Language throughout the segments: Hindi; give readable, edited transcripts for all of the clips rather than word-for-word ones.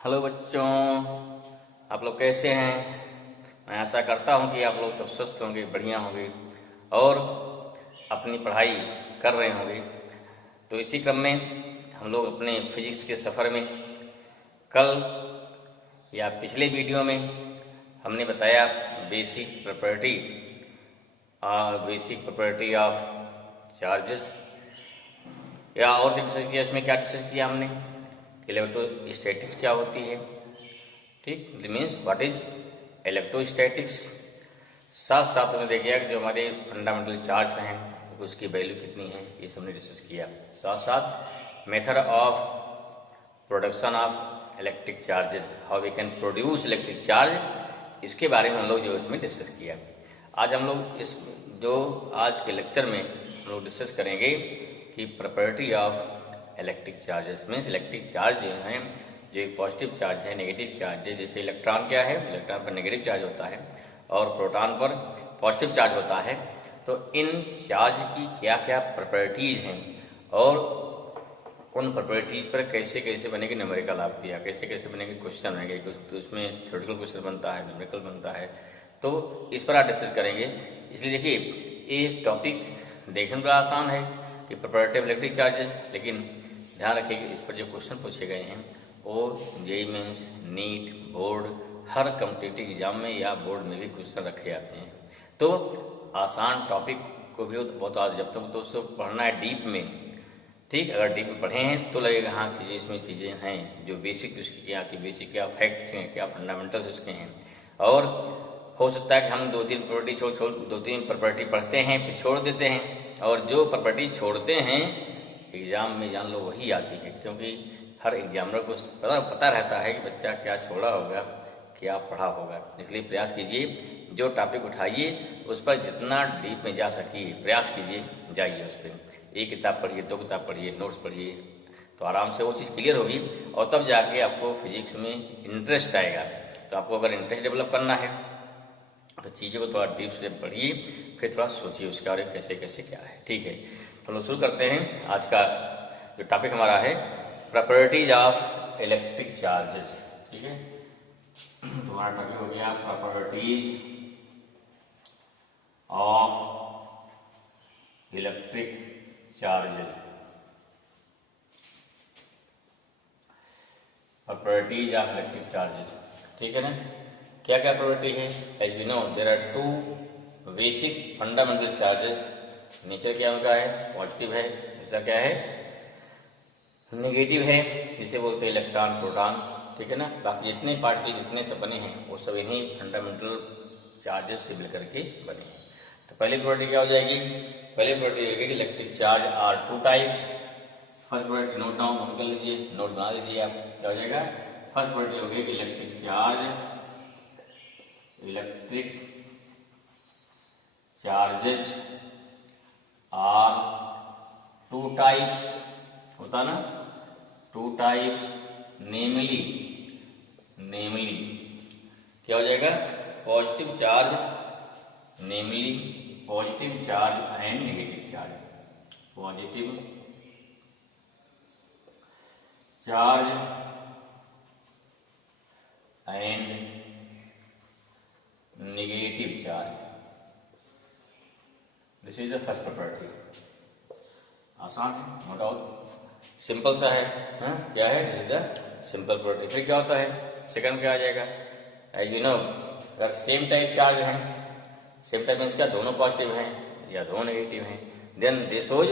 हेलो बच्चों, आप लोग कैसे हैं। मैं आशा करता हूं कि आप लोग सब स्वस्थ होंगे, बढ़िया होंगे और अपनी पढ़ाई कर रहे होंगे। तो इसी क्रम में हम लोग अपने फिजिक्स के सफ़र में कल या पिछले वीडियो में हमने बताया बेसिक प्रॉपर्टी ऑफ चार्जेस, या और डिस्कस किया। इसमें क्या डिस्कस किया हमने, इलेक्ट्रोस्टैटिक्स क्या होती है, ठीक, मीन्स व्हाट इज इलेक्ट्रोस्टैटिक्स। साथ साथ में देखिए कि जो हमारे फंडामेंटल चार्ज हैं उसकी वैल्यू कितनी है, ये सबने डिस्कस किया। साथ साथ method of production of electric charges, how we can produce electric charge, इसके बारे में हम लोग जो इसमें डिस्कस किया। आज हम लोग आज के लेक्चर में हम लोग डिस्कस करेंगे कि property of electric charges, means electric charge जो हैं, जो एक पॉजिटिव चार्ज है, नेगेटिव चार्ज है। जैसे इलेक्ट्रॉन क्या है, इलेक्ट्रॉन पर नेगेटिव चार्ज होता है और प्रोटॉन पर पॉजिटिव चार्ज होता है। तो इन चार्ज की क्या क्या प्रॉपर्टीज हैं और उन प्रॉपर्टीज पर कैसे कैसे बनेगी न्यूमेरिकल, आप किया कैसे कैसे बनेगी क्वेश्चन बनेंगे, कुछ तो उसमें थ्योरेटिकल क्वेश्चन बनता है, न्यूमेरिकल बनता है। तो इस पर आप डिस्कस करेंगे। इसलिए देखिए, ये टॉपिक देखने में बड़ा आसान है कि प्रॉपर्टी ऑफ इलेक्ट्रिक चार्जेस, लेकिन ध्यान रखिए कि इस पर जो क्वेश्चन पूछे गए हैं वो जेईई मेंस, नीट, बोर्ड, हर कॉम्पिटिटिव एग्जाम में या बोर्ड में भी क्वेश्चन रखे जाते हैं। तो आसान टॉपिक को भी बहुत जब तक तो उसको पढ़ना है डीप में, ठीक। अगर डीप में पढ़े हैं तो लगेगा हाँ चीज़ें इसमें चीज़ें हैं जो बेसिक उसकी क्या कि बेसिक क्या फैक्ट्स हैं, क्या फंडामेंटल्स उसके हैं। और हो सकता है कि हम दो तीन प्रॉपर्टी पढ़ते हैं फिर छोड़ देते हैं, और जो प्रॉपर्टी छोड़ते हैं एग्ज़ाम में जान लो वही आती है, क्योंकि हर एग्जामिनर को पता रहता है कि बच्चा क्या छोड़ा होगा, क्या पढ़ा होगा। इसलिए प्रयास कीजिए, जो टॉपिक उठाइए उस पर जितना डीप में जा सकिए प्रयास कीजिए, जाइए उस पर। एक किताब पढ़िए, दो किताब पढ़िए, नोट्स पढ़िए, तो आराम से वो चीज़ क्लियर होगी और तब जाके आपको फिजिक्स में इंटरेस्ट आएगा। तो आपको अगर इंटरेस्ट डेवलप करना है तो चीज़ों को थोड़ा डीप से पढ़िए, फिर थोड़ा सोचिए उसके बारे में कैसे कैसे क्या है, ठीक है। तो हम शुरू करते हैं। आज का जो टॉपिक हमारा है प्रॉपर्टीज ऑफ इलेक्ट्रिक चार्जेस, ठीक है। तुम्हारा टॉपिक हो गया properties of electric charges. Properties of electric charges, ठीक है ना। क्या क्या प्रॉपर्टी है, as we know there are two basic fundamental charges. Nature क्या उनका है, पॉजिटिव है, दूसरा क्या है नेगेटिव है, जिसे बोलते हैं इलेक्ट्रॉन प्रोटॉन, ठीक है ना। बाकी जितने पार्टिकल जितने से बने हैं वो सब इन्हीं फंडामेंटल चार्जेस से मिलकर के बने हैं। तो पहली प्रॉपर्टी क्या हो जाएगी, पहली प्रॉपर्टी होगी कि electric charge are two types. First property note down note कर लीजिए, नोट बना लीजिए आप, क्या हो जाएगा। फर्स्ट प्रॉपर्टी होगी कि electric charges are two types, होता ना, टू टाइप्स, नेमली क्या हो जाएगा, positive charge, namely positive charge and negative charge. Positive charge and negative charge, this is the first property. आसान है, नो डाउट, सिंपल सा है, हाँ? क्या है, this is the simple property. फिर क्या होता है, सेकंड क्या आ जाएगा, एज यू नो अगर सेम टाइप चार्ज हैं, सेम टाइप मीन्स क्या, दोनों पॉजिटिव हैं या दोनों नेगेटिव हैं, then this shows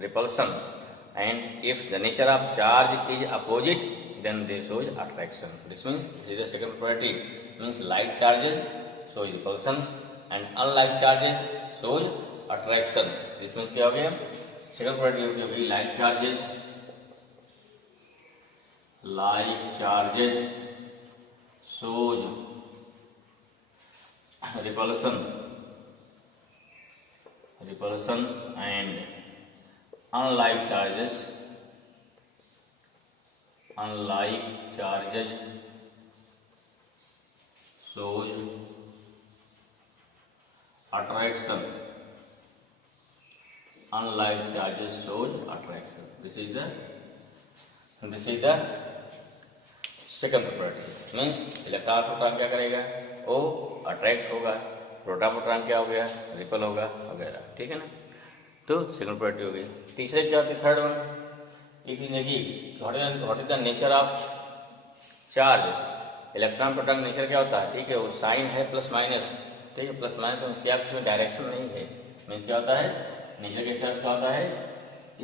repulsion, and if the nature of charge is opposite then they shows attraction. This means this is the second property, means like charges shows repulsion and unlike charges shows attraction. This means क्या हो गया, second property होगी like charges shows repulsion and unlike charges shows attraction. Unlike charges shows attraction. This is the second property means electron proton क्या करेगा, वो अट्रैक्ट होगा, प्रोटॉन प्रोटॉन क्या हो गया, रिपल होगा वगैरह, ठीक है ना। तो सेकंड प्रॉपर्टी हो गई। तीसरे क्या होती है, थर्ड वन, एक देखिए what is the nature of charge. Electron proton nature क्या होता है, ठीक है, वो साइन है प्लस माइनस, ठीक है, प्लस माइनस में क्या कुछ डायरेक्शन नहीं है, मीन्स क्या होता है, नेचर के चार्ज क्या होता है,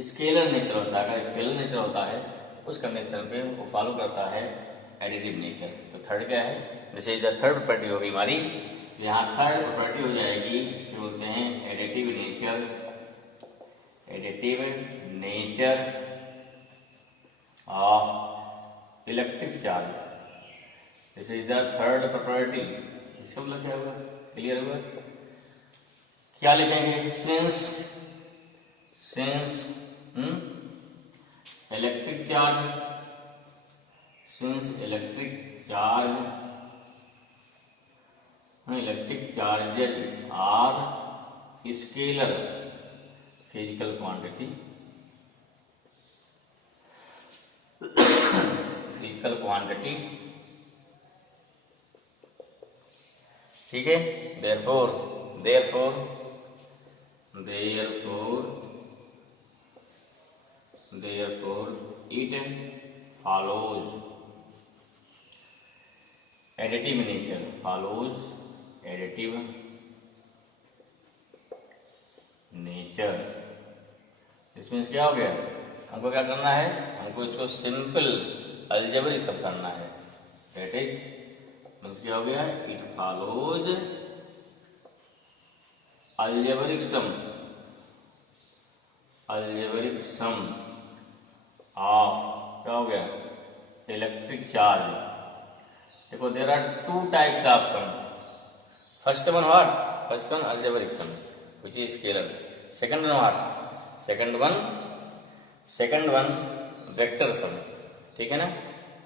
स्केलर नेचर होता है। अगर स्केलर नेचर होता है तो उस कंडीशन पे वो फॉलो करता है एडिटिव नेचर। तो थर्ड क्या है, जैसे इधर थर्ड प्रॉपर्टी होगी हमारी, यहाँ थर्ड प्रॉपर्टी हो जाएगी, इसे बोलते हैं additive nature, additive nature of electric charge. जैसे इधर थर्ड प्रॉपर्टी, इसका मतलब क्या होगा, क्लियर होगा, क्या लिखेंगे, since electric charge, since electric charges are scalar physical quantity, ठीक है। therefore it follows additive nature, इसमें क्या हो गया, हमको क्या करना है, हमको इसको सिंपल अलजेब्रिक करना है, दैट इज मीन्स क्या हो गया, it follows algebraic sum of, क्या हो गया, इलेक्ट्रिक चार्ज। देखो there are two types of sum, first one algebraic sum which is scalar, second one vector sum, ठीक है ना।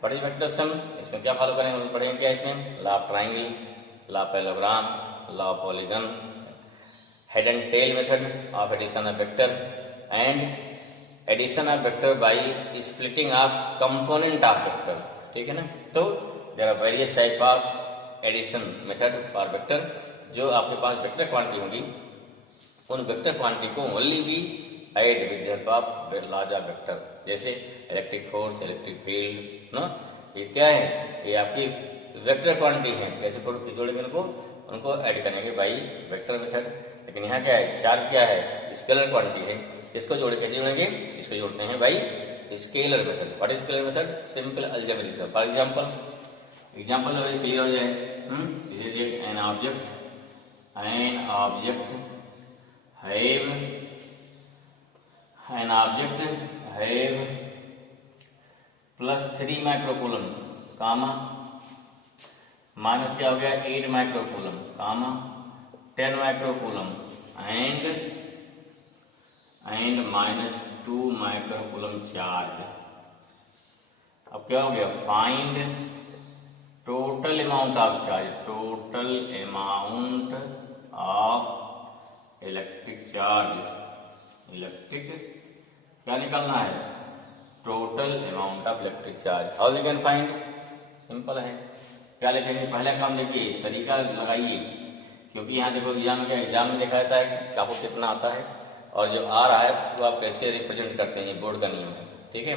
व्हाट इज वेक्टर सम, इसमें क्या फॉलो करेंगे, हम पढ़ेंगे क्या इसमें, law of triangle, law of parallelogram, law of polygon, head and tail method of addition of vector and addition of vector by splitting of component of vector, ठीक है ना। तो there are various type of addition method for vector. जो आपके पास वेक्टर क्वांटिटी होगी, उन वेक्टर क्वांटिटी को ओनली भी add with the help of laws of vector, जैसे इलेक्ट्रिक फोर्स, इलेक्ट्रिक फील्ड ना, ये क्या है, ये आपकी वेक्टर क्वांटिटी है, कैसे जोड़ेंगे उनको ऐड करेंगे बाई वेक्टर मेथड। लेकिन यहाँ क्या है, चार्ज क्या है, स्केलर क्वांटिटी है, इसको कैसे जोड़ेंगे, इसको जोड़ते हैं by scalar method. What is scalar method, simple algebraic. For example clear हो जाए, an object have +3 microcoulomb comma minus क्या हो गया 8 microcoulomb comma 10 microcoulomb and -2 microcoulomb charge. अब क्या हो गया, find total amount of charge, total amount of electric charge, electric क्या निकालना है, total amount of electric charge. How we can find, simple है, क्या लिखेंगे, पहला काम देखिए, तरीका लगाइए, क्योंकि यहाँ देखो एग्जाम में देखा जाता है कि आपको कितना आता है और जो आ रहा है वो आप कैसे रिप्रेजेंट करते हैं, बोर्ड का नियम है, ठीक है।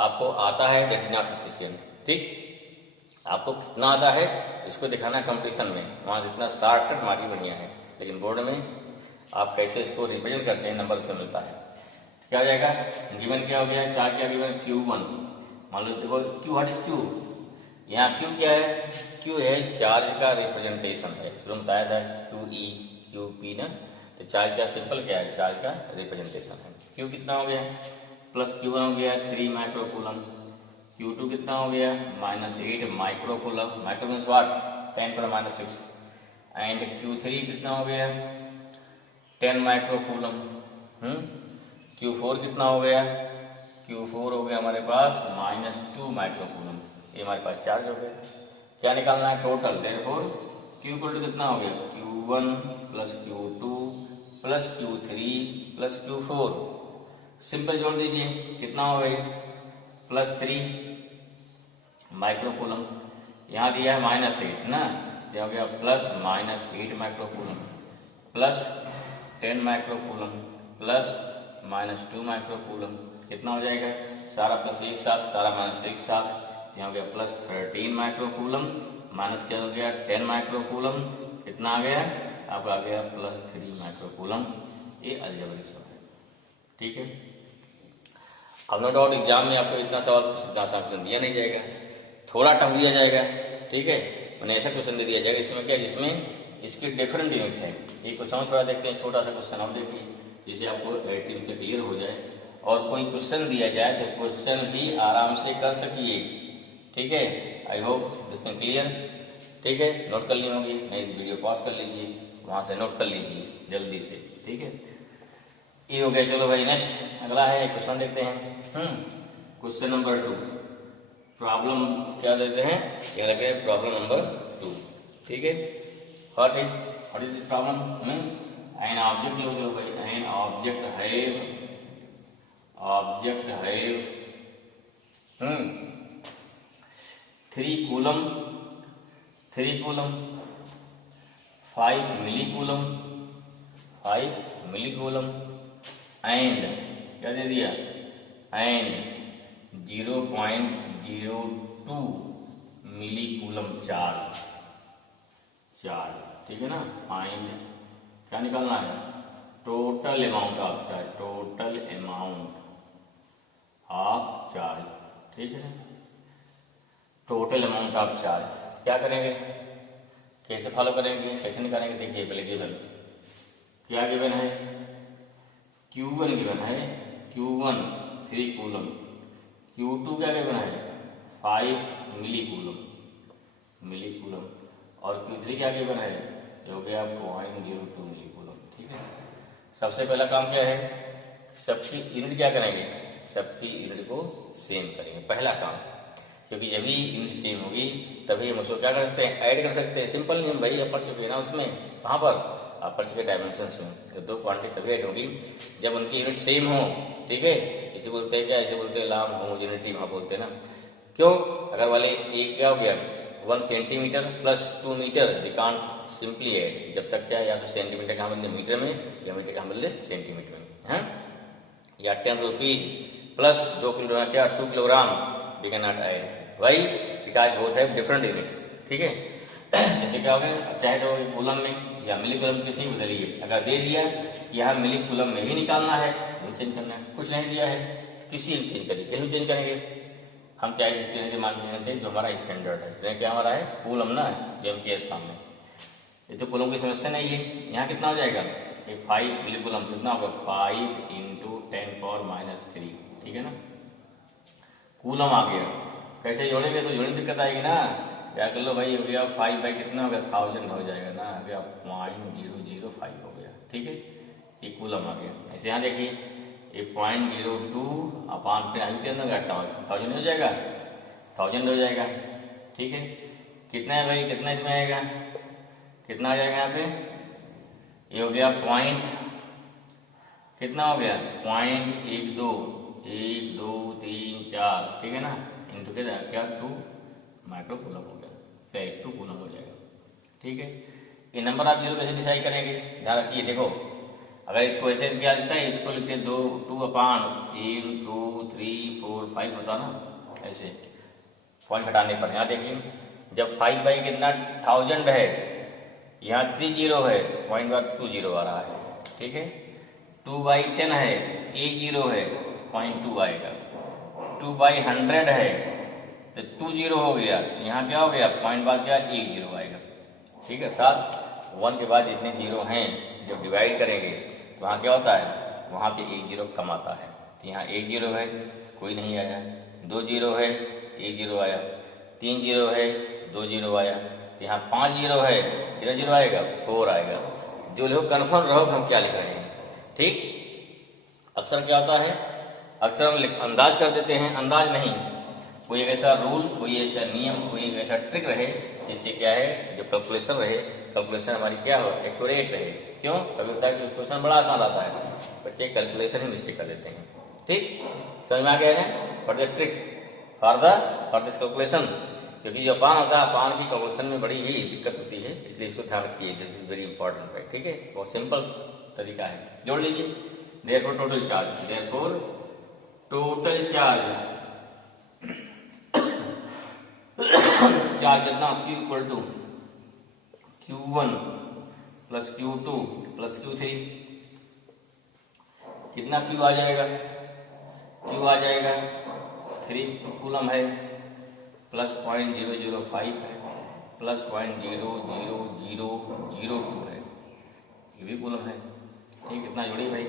आपको आता है दैट इज नॉट सफिशिएंट, ठीक, आपको कितना आता है इसको दिखाना कंपटीशन में, वहाँ जितना शॉर्टकट मारी बढ़िया है, लेकिन बोर्ड में आप कैसे इसको रिप्रेजेंट करते हैं नंबर से मिलता है। क्या हो जाएगा, गिवन क्या हो गया, चार्ज क्या गिवन, Q1, मान लो देखो Q, व्हाट इज Q, यहाँ Q क्या है, Q है चार्ज का रिप्रेजेंटेशन है, शुरू में बताया था QE QP ना, तो चार्ज का सिंपल क्या है, चार्ज का रिप्रेजेंटेशन है। Q कितना हो गया, प्लस Q1 हो गया 3 माइक्रोकूलम, Q2 कितना हो गया -8 microcoulomb, micro means what 10⁻⁶, and Q3 कितना हो गया 10 माइक्रोकूलम, Q4 कितना हो गया, Q4 हो गया हमारे पास -2 माइक्रोकूलम, ये हमारे पास चार्ज हो गया। क्या निकालना है, total, therefore Q equal to कितना हो गया, Q1 + Q2 + Q3 + Q4, simple जोड़ दीजिए, कितना हो गया +3 माइक्रोकूलम। यहाँ दिया है -8 ना, तो हो गया +-8 microcoulomb plus 10 microcoulomb plus -2 microcoulomb. कितना हो जाएगा? सारा प्लस एक साथ, सारा माइनस एक साथ। यहाँ हो गया +13 माइक्रोकूलम माइनस क्या हो गया 10 माइक्रोकूलम। कितना आ गया? अब आ गया +3 माइक्रोकूलम। ये अलजेब्रिक सम है। ठीक है। अब नो डाउट एग्जाम में आपको इतना सवाल क्वेश्चन दिया नहीं जाएगा, थोड़ा टफ दिया जाएगा। ठीक है, मैंने ऐसा क्वेश्चन दे दिया जाएगा इसमें क्या, जिसमें इसकी डिफरेंट यूनिट है। ये क्वेश्चन थोड़ा देखते हैं, छोटा सा क्वेश्चन आप देखिए, जिसे आपको राइटिंग से क्लियर हो जाए। और कोई क्वेश्चन दिया जाए तो क्वेश्चन भी आराम से कर सकिए। ठीक है, I hope this is clear. ठीक है, नोट कर ली होगी, नहीं वीडियो पॉज कर लीजिए, वहां से नोट कर लीजिए जल्दी से। ठीक है, ये हो गया। चलो भाई नेक्स्ट अगला है क्वेश्चन देखते हैं। क्वेश्चन नंबर 2, प्रॉब्लम क्या देते हैं, ये लगे प्रॉब्लम नंबर 2। ठीक है, what is this problem means an object लो। चलो भाई, an object have 3 coulomb 5 millicoulomb and क्या दे दिया, एंड 0.02 मिलीकूलम चार्ज। ठीक है ना। फाइंड क्या निकालना है, टोटल अमाउंट ऑफ चार्ज। ठीक है, टोटल अमाउंट ऑफ चार्ज क्या करेंगे, कैसे फॉलो करेंगे, कैसे निकालेंगे। देखिए पहले गिवन क्या गिवन है, Q1 गिवन है, Q1 3 कूलम, Q2 क्या गिवन है 5 मिलीकूलम और Q3 क्या गिवन है, हो गया 0.02 मिलीकूलम। ठीक है, सबसे पहला काम क्या है, सबकी यूनिट क्या करेंगे, सबकी यूनिट को सेम करेंगे, पहला काम। क्योंकि जब भी यूनिट सेम होगी तभी हम उसको क्या कर सकते हैं, ऐड कर सकते हैं। सिंपल नियम भाई, अपर चुके ना उसमें, कहाँ पर, अपर चुके डायमेंशंस में। तो 2 क्वांटिटी तभी ऐड होगी जब उनकी यूनिट सेम हो। ठीक है, इसे बोलते हैं क्या, इसे बोलते हैं लाम होमोजेनिटी, वहाँ बोलते हैं ना। क्यों, अगर वाले एक क्या हो गया 1 centimetre plus 2 metre, we can't simply add. जब तक क्या, या तो सेंटीमीटर का बदले मीटर में, या मीटर का बदले सेंटीमीटर में, है। या 10 रुपीज प्लस 2 किलोग्राम क्या 2 kilogram, we can not add भाई, because both have different unit. ठीक है, जैसे क्या हो गया, चाहे तो कूलम में या मिलीकूलम किसी भी बदलिए। अगर दे दिया यहाँ मिलीकूलम में ही निकालना है तो चेंज करना है, कुछ नहीं दिया है किसी भी चेंज करिए, कहीं चेंज करेंगे हम, चाहे जिस चेंज के मान के जो हमारा स्टैंडर्ड है, इसमें क्या हमारा है कूलम ना, जो हम केस फॉर्म में। ये तो कूलम की समस्या नहीं है। यहाँ कितना हो जाएगा, ये 5 मिलीकूलम कितना होगा 5 × 10⁻³ ठीक है ना। कूलम आ गया, कैसे जोड़ेंगे, तो जोड़ने दिक्कत आएगी ना। क्या कर लो भाई, हो गया 5 बाई कितना हो गया 1000 हो जाएगा ना, हो गया 0.005 हो गया। ठीक है, ये कूलम आ गया। ऐसे यहाँ देखिए ये 0.02 अपान फिर के अंदर 1000 हो जाएगा, 1000 हो जाएगा। ठीक है, कितना है भाई, कितना इसमें आएगा, कितना आ जाएगा यहाँ पे, ये हो गया पॉइंट, कितना हो गया 0.12 1 2 3 4 ठीक है ना, इंटू के क्या 2 माइक्रोकूलम हो गया, फिर 2 कूलम हो जाएगा। ठीक है, ये नंबर आप जीरो कैसे डिसाइड करेंगे, ध्यान रखिए। देखो अगर इसको ऐसे क्या लिखता है, इसको लिखते 2 अपान 1 2 3 4 5 होता ना, ऐसे पॉइंट हटाने पर। यहाँ देखिए जब 5 बाई कितना 1000 है, यहाँ 3 0 है तो पॉइंट बाद 2 0 आ रहा है। ठीक है, 2 बाई 10 है 1 0 है 0.2 आएगा, 2 बाई 100 है तो 2 0 हो गया, तो यहाँ क्या हो गया पॉइंट बाद क्या 1 0 आएगा। ठीक है, साथ 1 के बाद जितने जीरो हैं जब डिवाइड करेंगे तो वहाँ क्या होता है, वहाँ पे 1 0 कम आता है। तो यहाँ 1 0 है कोई नहीं आया, 2 0 है 1 0 आया, 3 0 है 2 0 आया, तो यहाँ 5 0 है कितना 0 आएगा 4 आएगा। जो लोग कन्फर्म रहो हम क्या लिख रहे हैं। ठीक, अक्सर क्या होता है, अक्सर हम अंदाज कर देते हैं, अंदाज नहीं, कोई एक ऐसा रूल, कोई ऐसा नियम, कोई एक ऐसा ट्रिक रहे जिससे क्या है जो कैलकुलेशन रहे, कैलकुलेशन हमारी क्या हो एक्यूरेट रहे। क्यों, कभी होता है कि क्वेश्चन बड़ा आसान आता है, बच्चे कैलकुलेशन ही मिस्टेक कर लेते हैं। ठीक, समझ में आ गया है, for the trick for this calculation, क्योंकि जो अपान होता है अपान की कैलकुलेशन में बड़ी ही दिक्कत होती है, इसलिए इसको ध्यान रखिए, दिस इज वेरी इंपॉर्टेंट है। ठीक है, बहुत सिंपल तरीका है, जोड़ लीजिए। Therefore total charge, therefore total charge charge कितना, Q equal to Q1 plus Q2 plus Q3, कितना Q आ जाएगा, Q आ जाएगा 3 कूलम है, प्लस 0.005 है, प्लस 0.00002 है, ये भी कूलम है। ठीक, कितना जोड़ी भाई।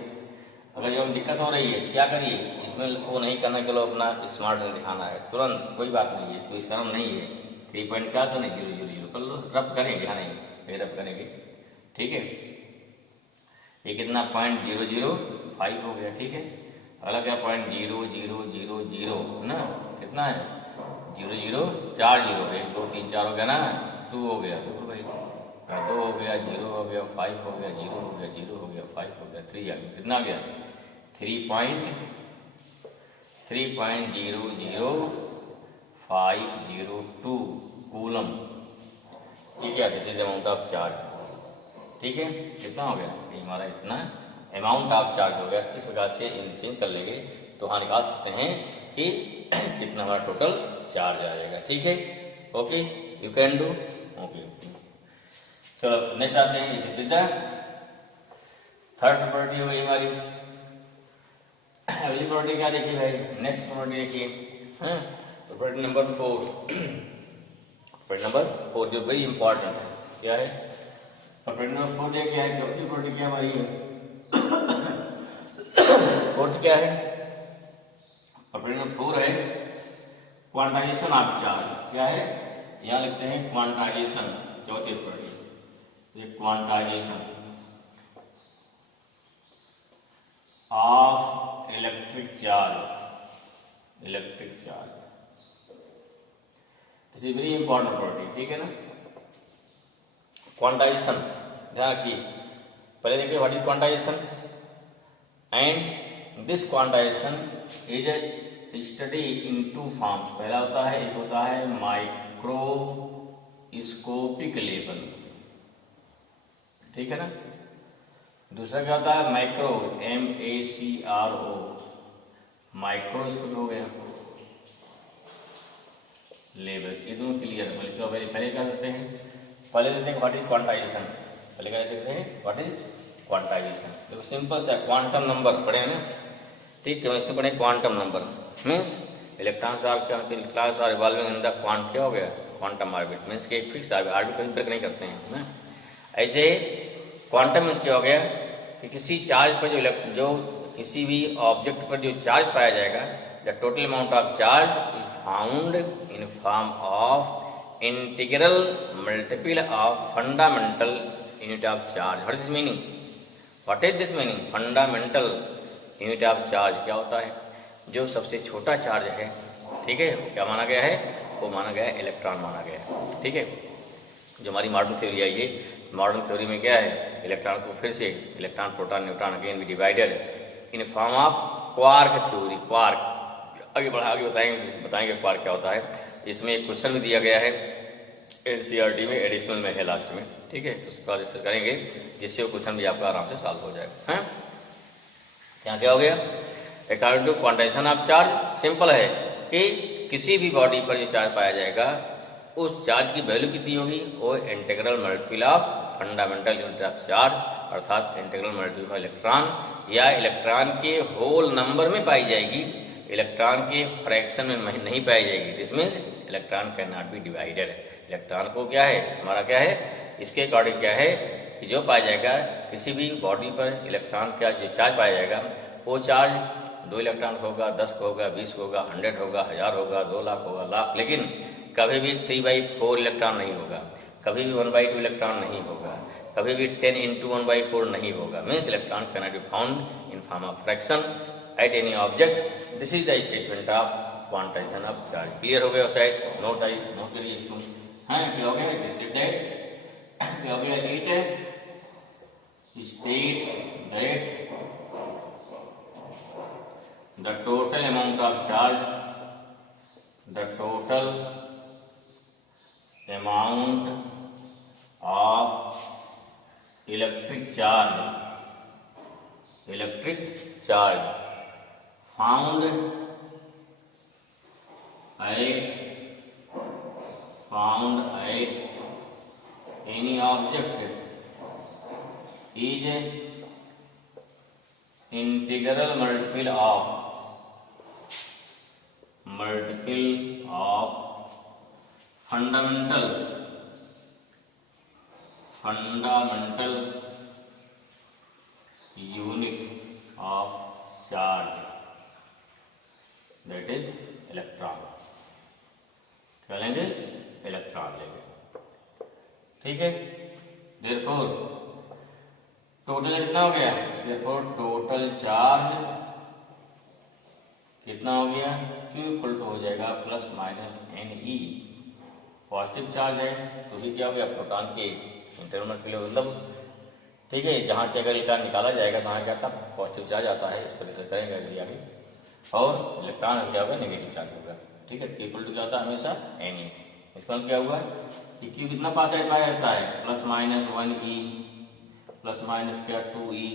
अगर जो दिक्कत हो रही है क्या करिए, इसमें वो नहीं करना, चलो अपना स्मार्ट से दिखाना है तुरंत, कोई बात नहीं है, कोई शर्म नहीं है। 3 पॉइंट क्या तो नहीं 000 कर लो, रब करेंगे, हाँ नहीं फिर रब करेंगे। ठीक है, ये कितना 0.005 हो गया। ठीक है, अगला क्या 0.0000 ना, कितना है 0040, 1 2 3 4 हो गया ना, 2 हो गया, तो भाई 2 हो गया, 0 हो गया, 5 हो गया, 0 हो गया, 0 हो गया, 5 हो गया, 3 आ गया, कितना गया 3.00502 कूलम। ये क्या, this is amount of charge. ठीक है, कितना हो गया, ये हमारा इतना अमाउंट ऑफ चार्ज हो गया। इस प्रकार से इंडिसेंस कर लेंगे तो हाँ निकाल सकते हैं कि कितना हमारा टोटल चार्ज आ जाएगा। ठीक है, okay, you can do. Okay, चलो नेक्स्ट आते हैं, this is the third property हो गई हमारी। अगली प्रॉपर्टी क्या देखिए भाई, नेक्स्ट प्रॉपर्टी देखिए, प्रॉपर्टी नंबर 4, प्रॉपर्टी नंबर 4 जो वेरी इंपॉर्टेंट है। क्या है प्रॉपर्टी नंबर 4, क्या है, चौथी प्रॉपर्टी क्या हमारी है, फोर्थ क्या है, प्रॉपर्टी नंबर 4 है क्वांटाइजेशन ऑफ चार्ज। क्या है, यहाँ लिखते हैं क्वांटाइजेशन, चौथी property, quantization of electric charge, electric charge, this is very important property. ठीक है ना, क्वांटाइजेशन ध्यान रखिए, पहले देखिए what is quantization, and this quantization is a study in 2 forms. पहला होता है, एक होता है माइक्रोस्कोपिक लेवल, ठीक है ना, दूसरा क्या होता है मैक्रो, MACRO, माइक्रोस्कोप हो गया लेवल। ये दोनों क्लियर है। तो पहले क्या करते हैं, पहले देखते हैं व्हाट इज क्वांटाइजेशन, पहले क्या देखते हैं व्हाट इज क्वांटाइजेशन। देखो सिंपल सा क्वांटम नंबर पढ़े ना, ठीक है, वैसे पढ़े quantum number means electrons are class are revolving in the quant, क्या हो गया क्वांटम ऑर्बिट, मीन्स के एक फिक्स ऑर्बिट कहीं ब्रेक नहीं करते हैं ना। ऐसे क्वांटम मीन्स क्या हो गया कि किसी चार्ज पर जो किसी भी ऑब्जेक्ट पर जो चार्ज पाया जाएगा, the total amount of charge is found in form of integral multiple of fundamental unit of charge. What is meaning, what is this meaning, fundamental unit of charge क्या होता है, जो सबसे छोटा चार्ज है, ठीक है, क्या माना गया है, वो माना गया है इलेक्ट्रॉन माना गया है। ठीक है, जो हमारी मॉडर्न थ्योरी आई है, मॉडर्न थ्योरी में क्या है, इलेक्ट्रॉन को फिर से इलेक्ट्रॉन प्रोटॉन न्यूट्रॉन अगेन भी divided in form of quark theory. Quark आगे बताएंगे क्वार्क क्या होता है। इसमें एक क्वेश्चन भी दिया गया है NCERT में, एडिशनल में है लास्ट में। ठीक है, तो थोड़ा डिस्कस करेंगे जिससे वो क्वेश्चन भी आपका आराम से सॉल्व हो जाएगा। हैं, यहाँ क्या हो गया, according to quantization of charge, simple है कि किसी भी बॉडी पर जो चार्ज पाया जाएगा उस चार्ज की वैल्यू कितनी होगी, वो integral multiple of fundamental unit of charge, अर्थात इंटीग्रल मल्टीपल ऑफ इलेक्ट्रॉन, या इलेक्ट्रॉन के होल नंबर में पाई जाएगी, इलेक्ट्रॉन के फ्रैक्शन में नहीं पाई जाएगी। This means electron can not be divided. Electron को क्या है, हमारा क्या है, इसके अकॉर्डिंग क्या है कि जो पाया जाएगा किसी भी बॉडी पर इलेक्ट्रॉन का जो चार्ज पाया जाएगा, वो चार्ज 2 इलेक्ट्रॉन होगा, 10 होगा, 20 होगा, 100 होगा, 1000 होगा, 2 लाख होगा, लाख, लेकिन कभी भी 3/4 इलेक्ट्रॉन नहीं होगा, कभी भी 1/2 इलेक्ट्रॉन नहीं होगा, कभी भी 10 × 1/4 नहीं होगा। Means electron can not be found in form of fraction eight any object. This is the statement of quantization of charge. Clear हो गया शायद, नोट करिए इसको। हाँ, क्या हो गया, क्या हो गया, 8 है, states that the total amount of charge the total amount of electric charge found at any object is integral multiple of fundamental unit of charge, that is electron. क्या लेंगे? इलेक्ट्रॉन लेंगे। ठीक है। देयरफॉर टोटल कितना हो गया? देयरफॉर टोटल चार्ज कितना हो गया? Q इक्वल टू हो जाएगा plus minus NE। Positive charge है तो भी क्या हो गया? प्रोटॉन के इंटरनल के लिए मतलब ठीक है, जहाँ से अगर इलेक्ट्रॉन निकाला जाएगा तो वहाँ क्या आता? पॉजिटिव चार्ज आता है। इस पर रिसर्च करेंगे अभी आगे। और इलेक्ट्रॉन क्या होगा? नेगेटिव चार्ज होगा। ठीक है। Q इक्वल टू क्या होता है? हमेशा NE। इसका क्या हुआ कि Q कितना पास रहता है? Plus minus 1E plus minus क्या 2E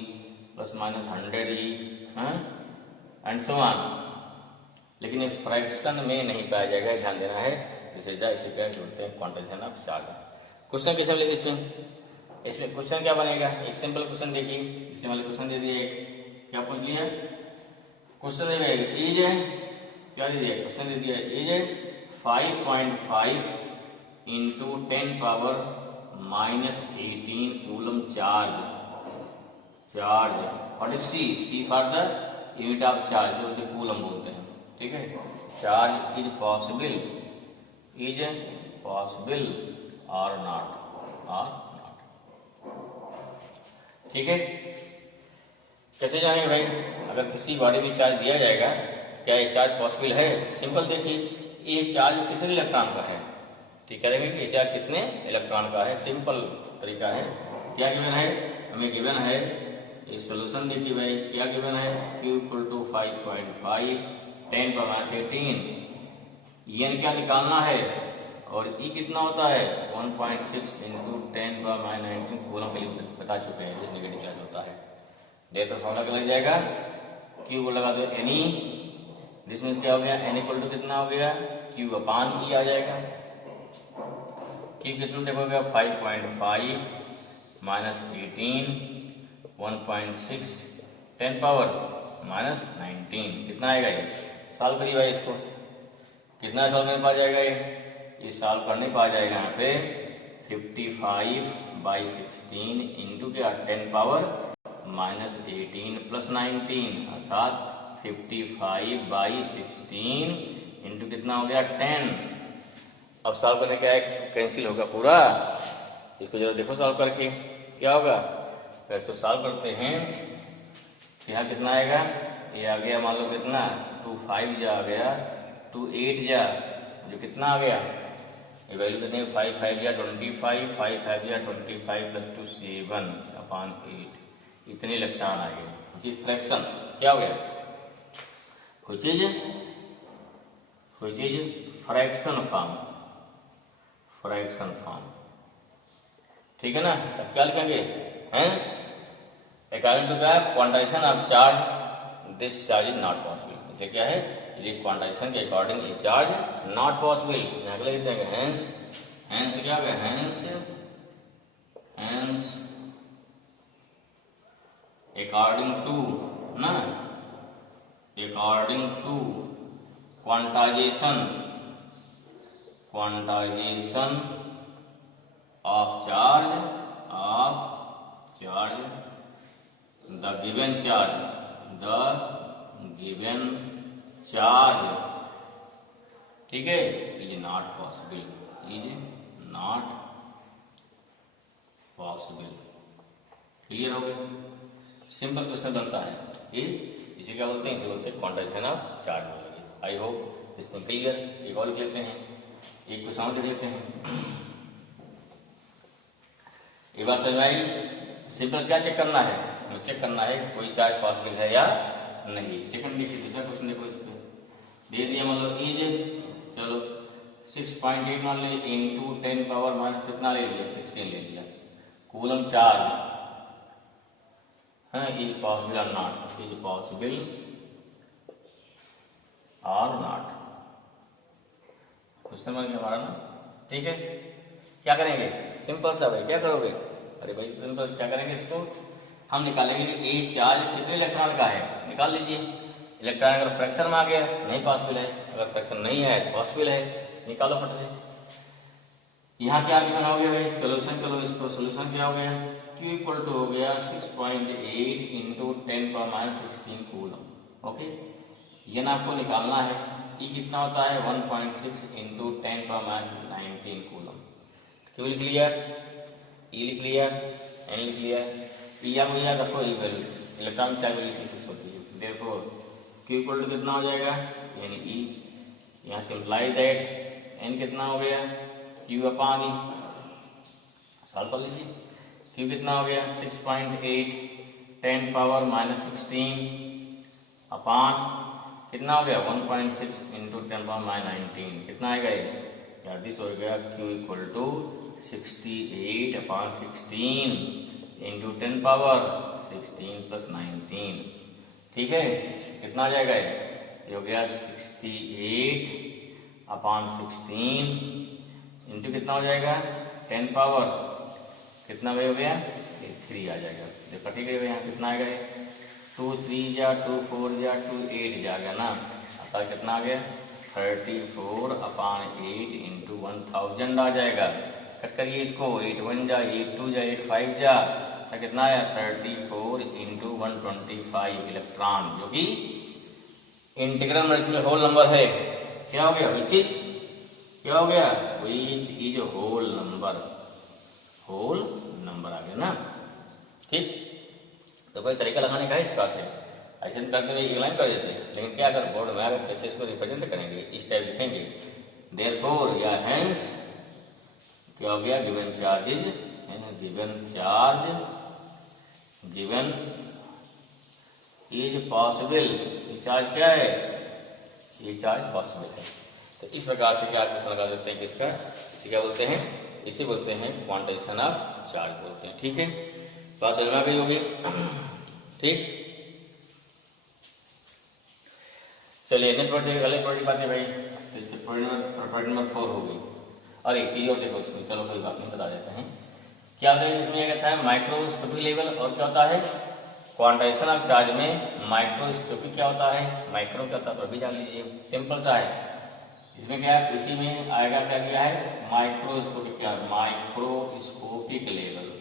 plus minus 100E and so on. लेकिन ये फ्रैक्शन में नहीं पाया जाएगा, ध्यान देना है। इसे क्या जोड़ते हैं? Quantization of charge. क्वेश्चन कैसे मिलेगा इसमें क्वेश्चन क्या बनेगा? एक सिंपल क्वेश्चन देखिए। इससे वाले क्वेश्चन दे दिए, क्या पूछ लिया? क्वेश्चन दे दिया इज क्या दे दिया? क्वेश्चन दे दिया is 5.5 into 10 power minus 18 coulomb charge. What is C? C for the unit of charge, बोलते कूलम बोलते हैं। ठीक है। चार्ज इज पॉसिबल और नॉट। ठीक है। कैसे जानेंगे भाई? अगर किसी बॉडी में चार्ज दिया जाएगा तो क्या ये चार्ज पॉसिबल है? सिंपल देखिए, ये चार्ज कितने इलेक्ट्रॉन का है? ठीक करेंगे कि ये चार्ज कितने इलेक्ट्रॉन का है। सिंपल तरीका है। क्या गिवन है? हमें गिवन है, ये सोल्यूशन देखिए भाई, क्या गिवन है? Q इक्वल टू 5.5 10 पर माइनस 18। EN क्या निकालना है? और E कितना होता है? 1.6 इंटू 10 पर माइनस 19 कूलम के लिए बता चुके हैं, जिस नेगेटिव चार्ज होता है। डेट पर फॉर्मूला लग जाएगा। Q को लगा दो NE, जिसमें क्या हो गया? N इक्वल टू कितना हो गया? Q अपान E आ जाएगा। Q कितना देखोगे? 5.5 माइनस 18 1.6 10 पावर माइनस 19 कितना आएगा? ये सॉल्व करिए भाई। इसको कितना सॉल्व नहीं पा जाएगा? ये सॉल्व करने पा जाएगा यहाँ पे 55/16 इंटू क्या 10 पावर माइनस 18 प्लस 19 अर्थात 55/16 इंटू कितना हो गया 10। अब सॉल्व करने क्या है? कैंसिल होगा पूरा। इसको जरा देखो सॉल्व करके क्या होगा। वैसे सॉल्व करते हैं, यहाँ कितना आएगा? ये आ गया मान लो कितना 2 5 जा आ गया 2 8 जा जो कितना आ गया? ये वैल्यू कितनी? 5 5 जा 25 5 5 जा 25 प्लस 2 7 अपान 8 इतने इलेक्ट्रॉन आ गए। जी फ्रैक्शन क्या हो गया? which is fraction form. ठीक है ना। अब क्या लिखेंगे? हेंस अकॉर्डिंग टू क्या? Quantization of charge this charge is not possible. इसे क्या है? ये क्वांटाइजेशन के अकॉर्डिंग ये चार्ज नॉट पॉसिबल। यहाँ लिख देंगे हेंस क्या हो गया? हेंस अकॉर्डिंग टू ना, according to quantization of charge the given charge ठीक है इज नॉट पॉसिबल। क्लियर हो गया? सिंपल क्वेश्चन बनता है ये। इसे क्या बोलते हैं? इसे बोलते हैं क्वांटाइजेशन ऑफ चार्ज बोलेंगे। I hope this thing clear. एक और लिख लेते हैं, एक क्वेश्चन और लिख लेते हैं। एक बात समझ में आई? सिंपल क्या चेक करना है? हमें चेक करना है कोई चार्ज पॉसिबल है या नहीं। सेकंड लिखिए, दूसरा क्वेश्चन देखो। इस पे दे दिया मान लो इज, चलो 6.8 मान लीजिए इंटू 10 पावर माइनस कितना ले लिया 16 ले लिया। कूलम चार्ज है इज पॉसिबल और नॉट, इज पॉसिबल और नॉट, क्वेश्चन बन गया हमारा ना। ठीक है, क्या करेंगे सिंपल सा भाई, क्या करोगे, अरे भाई सिंपल क्या करेंगे, इसको हम निकालेंगे कि ए चार्ज कितने इलेक्ट्रॉन का है, निकाल लीजिए। इलेक्ट्रॉन अगर फ्रैक्शन में आ गया नहीं पॉसिबल है, अगर फ्रैक्शन नहीं है तो पॉसिबल है, निकालो फट से। यहाँ क्या गिवन हो गया भाई सोल्यूशन, चलो इसको सोल्यूशन क्या हो गया, Q इक्वल टू हो गया 6.8 into 10 power minus 16 coulomb. Okay, ये ना आपको निकालना है, E कितना होता है 1.6 into 10 power minus 19 coulomb. Q लिख लिया, E लिख लिया, N लिख लिया, E आपको याद रखो ई value, electron charge value fix होती है। देखो Q इक्वल टू कितना हो जाएगा यानी E, यहाँ सिंप्लाई दैट N कितना हो गया Q अपॉन E, सॉल्व कर लीजिए। Q कितना हो गया 6.8 10 पावर माइनस 16 अपॉन कितना हो गया 1.6 इंटू 10 पावर माइनस 19, कितना आएगा ये, दिस हो गया Q equal to 68 upon 16 into 10 power 16 plus 19। ठीक है, कितना आ जाएगा ये हो गया 68 अपॉन 16 इंटू कितना हो जाएगा 10 पावर कितना भाई हो गया 3 आ जाएगा। देखो ठीक है, यहाँ कितना आएगा 2 3 जा 2 4 जा 2 8 जा गया ना, अर्थात कितना आ गया 34 अपॉन 8 इंटू 1000 आ जाएगा। कट करिए इसको, 8 1 जा 8 2 जा 8 5 जा, तो कितना आया 34 इंटू 125 इलेक्ट्रॉन, जो कि इंटीग्रल मल्टीपल होल नंबर है। क्या हो गया विच इज, क्या हो गया which is whole number, whole number आ गया ना। ठीक, तो कोई तरीका लगाने का है इस बात से, ऐसे करते हुए एक लाइन कर देते हैं, लेकिन क्या अगर बोर्ड में अगर कैसे इसको रिप्रेजेंट करेंगे इस टाइप लिखेंगे, देयरफॉर या हेंस क्या हो गया given charges, given charge given is possible, ये चार्ज क्या है, ये चार्ज पॉसिबल है। तो इस प्रकार से क्या क्वेश्चन लगा सकते हैं किसका, इसे क्या बोलते हैं, इसे बोलते हैं क्वांटाइजेशन ऑफ चार्ज बोलते हैं। ठीक है, बात समझ में आ गई होगी। ठीक, चलिए नेक्स्ट प्रॉपर्टी, अगले प्रॉपर्टी बात है भाई, प्रॉपर्टी नंबर 4 होगी। और एक चीज और देखो इसमें, चलो कोई बात नहीं बता देते हैं क्या होता है, इसमें कहता है माइक्रोस्कोपिक लेवल, और क्या होता है क्वांटाइजेशन ऑफ चार्ज में माइक्रोस्कोपिक क्या होता है, माइक्रो क्या होता है तो भी जान लीजिए, सिंपल सा है। इसमें क्या है, इसी में आएगा क्या किया है माइक्रोस्कोपिक, क्या माइक्रोस्कोपिक लेवल,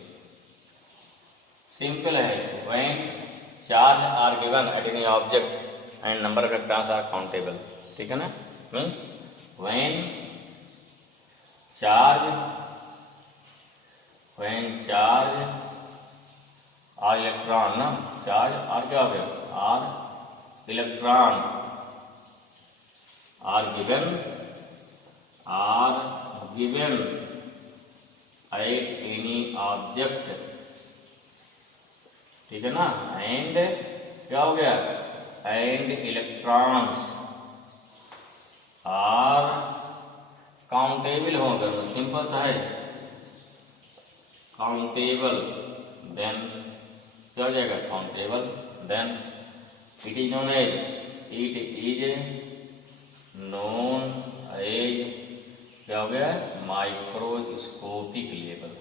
सिंपल है। When charge are given at any object and number of electrons are countable, ठीक है ना, means when charge are electron ना, चार्ज आर क्या हो गया are electron are given at any object, ठीक है ना, एंड क्या हो गया एंड इलेक्ट्रॉन्स आर काउंटेबल होगा, सिंपल सा है काउंटेबल, देन क्या हो जाएगा countable, then it is known as क्या हो गया माइक्रोस्कोपिक लेवल।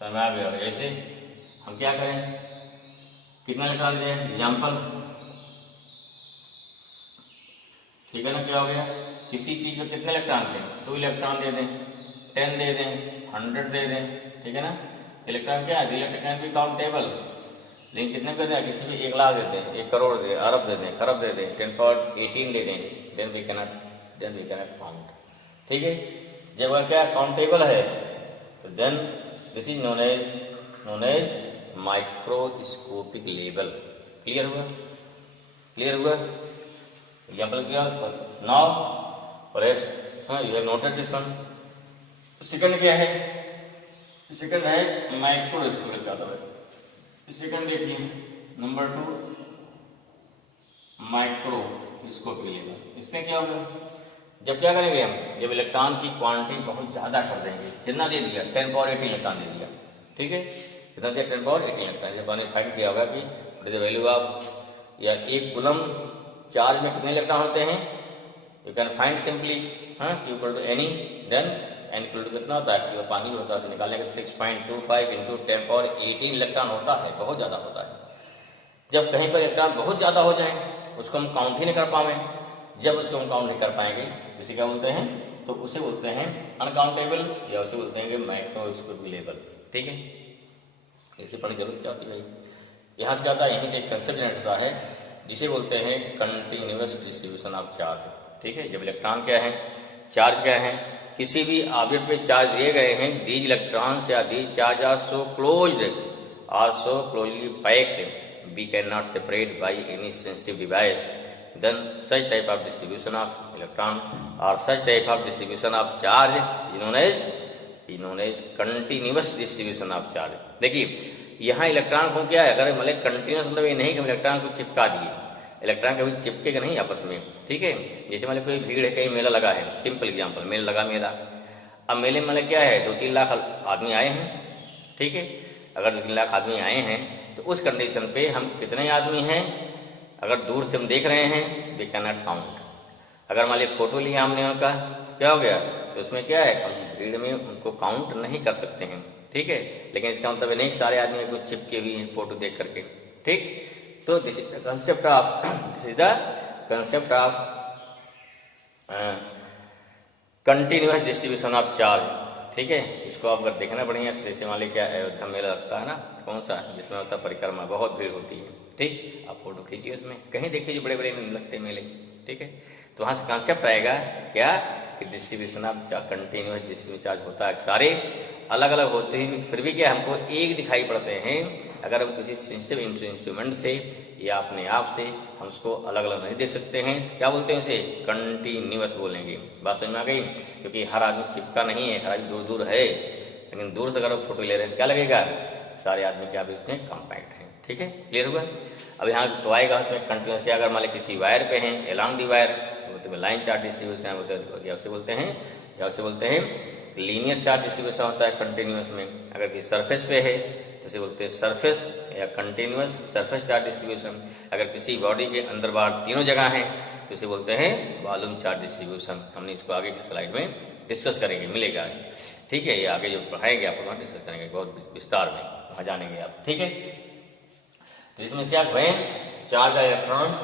समझ में आ गया। ऐसे हम क्या करें, कितना निकाल दिया एग्जाम्पल, ठीक है ना, क्या हो गया किसी चीज में कितने इलेक्ट्रॉन दें, 2 इलेक्ट्रॉन दे दें, 10 दे दें, 100 दे दें, ठीक है ना, इलेक्ट्रॉन क्या है इलेक्ट्रॉन कैन बी काउंटेबल, लेकिन कितने कर दें, किसी में 1 लाख दे दें, 1 करोड़ दे, अरब दे दें, खरब दे दें, 10 पावर 18 दे दें, देन वी कैनॉट काउंट। ठीक है, जब वह क्या काउंटेबल है तो then this is known as microscopic level. Clear हुआ, क्लियर हुआ, एग्जाम्पल किया नाउ परहैप्स, हाँ you have noted this one. Second क्या है, सेकंड है माइक्रोस्कोपिक का, सेकंड देखिए नंबर 2 माइक्रोस्कोपिक लेवल। इसमें क्या होगा जब क्या करेंगे हम, जब इलेक्ट्रॉन की क्वांटिटी बहुत ज़्यादा कर देंगे, कितना दे दिया, 10 पावर 18 इलेक्ट्रॉन दे दिया, ठीक है, कितना दिया, 10 पावर 18 इलेक्ट्रॉन। जब हमने फाइंड किया होगा कि what is the value of, या एक कूलम चार्ज में कितने इलेक्ट्रॉन होते हैं, यू कैन फाइंड सिंपली, हाँ, equal to any, then N equal to कितना होता है, पानी होता है, निकालने के 6.25 इंटू 10 पावर 18 इलेक्ट्रॉन होता है, बहुत ज़्यादा होता है। जब कहीं पर इलेक्ट्रॉन बहुत ज़्यादा हो जाए, उसको हम काउंट ही नहीं कर पाएंगे, जब उसको हम काउंट नहीं कर पाएंगे तो इसे क्या बोलते हैं, तो उसे बोलते हैं अनकाउंटेबल, या उसे बोलते हैं माइक्रोस्कोपिक, ठीक है। इसे पढ़ने की जरूरत क्या होती है भाई, यहाँ से क्या होता है, यहीं से एक कंसेप्ट जनरेट होता है जिसे बोलते हैं कंटिन्यूअस डिस्ट्रीब्यूशन ऑफ चार्ज, ठीक है। जब इलेक्ट्रॉन क्या है, चार्ज क्या है, किसी भी ऑब्जेक्ट पे चार्ज दिए गए हैं, दीज इलेक्ट्रॉन्स या these charge are so closely packed, we can not separate by any sensitive device, then such type of distribution of electron or such type of distribution of charge is known as continuous distribution of charge। देखिए यहाँ इलेक्ट्रॉन को क्या है, अगर मतलब कंटिन्यूस मतलब ये नहीं कि हम इलेक्ट्रॉन को चिपका दिए, इलेक्ट्रॉन कभी चिपकेगा नहीं आपस में, ठीक है। जैसे मतलब कोई भीड़ है, कहीं मेला लगा है, सिंपल एग्जांपल, मेला लगा मेला, अब मेले में मतलब क्या है, 2-3 लाख आदमी आए हैं, ठीक है। अगर 2-3 लाख आदमी आए हैं तो उस कंडीशन पे हम कितने आदमी हैं, अगर दूर से हम देख रहे हैं, वी कैन नॉट काउंट। अगर मान लीजिए फोटो लिया हमने उनका, क्या हो गया, तो उसमें क्या है, हम भीड़ में उनको काउंट नहीं कर सकते हैं, ठीक है। लेकिन इसका मतलब नहीं सारे आदमी कुछ चिपके हुए हैं फोटो देख करके, ठीक। तो this is the concept of continuous distribution of charge, ठीक है। इसको आप अगर देखना बढ़िया से, जैसे मान लीजिए क्या अयोध्या मेला लगता है ना, कौन सा, जिसमें होता है परिक्रमा, बहुत भीड़ होती है, ठीक। आप फोटो खींचिए उसमें, कहीं देखिए जो बड़े बड़े लगते हैं मेले, ठीक है। तो वहाँ से कॉन्सेप्ट आएगा क्या, कि distribution of continuous distribution charge होता है, सारे अलग अलग होते हैं, फिर भी क्या हमको एक दिखाई पड़ते हैं। अगर हम किसी सेंसिटिव इंस्ट्रूमेंट से या अपने आप से हम उसको अलग अलग नहीं देख सकते हैं, तो क्या बोलते हैं उसे, कंटिन्यूअस बोलेंगे। बात समझ में आ गई, क्योंकि हर आदमी चिपका नहीं है, हर आदमी दूर दूर है, लेकिन दूर से अगर आप फोटो ले रहे हैं क्या लगेगा, सारे आदमी क्या बोलते हैं, कॉम्पैक्ट है, ठीक है, क्लियर हुआ। अब यहाँ तो आएगा उसमें कंटिन्यूअस क्या, अगर मान लीजिए किसी वायर पे हैं, एलॉन्ग दी वायर, तो लाइन चार्ज डिस्ट्रीब्यूशन बोलते हैं लीनियर चार्ज डिस्ट्रीब्यूशन होता है कंटिन्यूअस में। अगर किसी सरफेस पे है तो इसे बोलते हैं सरफेस या कंटिन्यूअस सरफेस चार्ज डिस्ट्रीब्यूशन। अगर किसी बॉडी के अंदर बाहर तीनों जगह हैं तो इसे बोलते हैं वॉल्यूम चार्ज डिस्ट्रीब्यूशन। हमने इसको आगे की स्लाइड में डिस्कस करेंगे, मिलेगा, ठीक है। ये आगे जो पढ़ाएंगे आपको वहाँ डिस्कस करेंगे बहुत विस्तार में, वहाँ जानेंगे आप, ठीक है। तो इसमें क्या, when charge electrons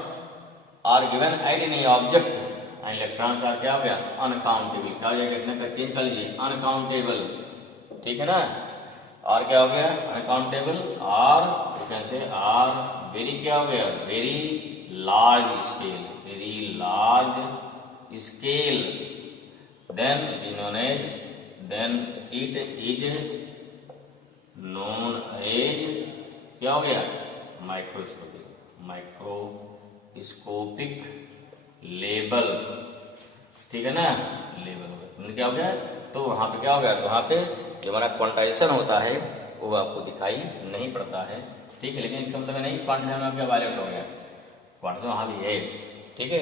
are given at any object, electrons are क्या हो गया, अनकाउंटेबल, क्या हो जाएगा, इतने का चेंज कर लीजिए, अनकाउंटेबल, ठीक है ना। और क्या हो गया, अनकाउंटेबल, और से आर वेरी क्या हो गया, very large scale, very large scale, then it is known as क्या हो गया, माइक्रोस्कोपिक लेबल, ठीक है ना, लेबल हो गया, क्या हो गया। तो वहां पे क्या हो गया, तो वहां पे जो हमारा क्वांटाइजेशन होता है वो आपको दिखाई नहीं पड़ता है, ठीक है। लेकिन इसका मतलब नहीं क्वांटिजेशन में क्या वायलेट हो गया, क्वांटिजेशन वहां भी है, ठीक है।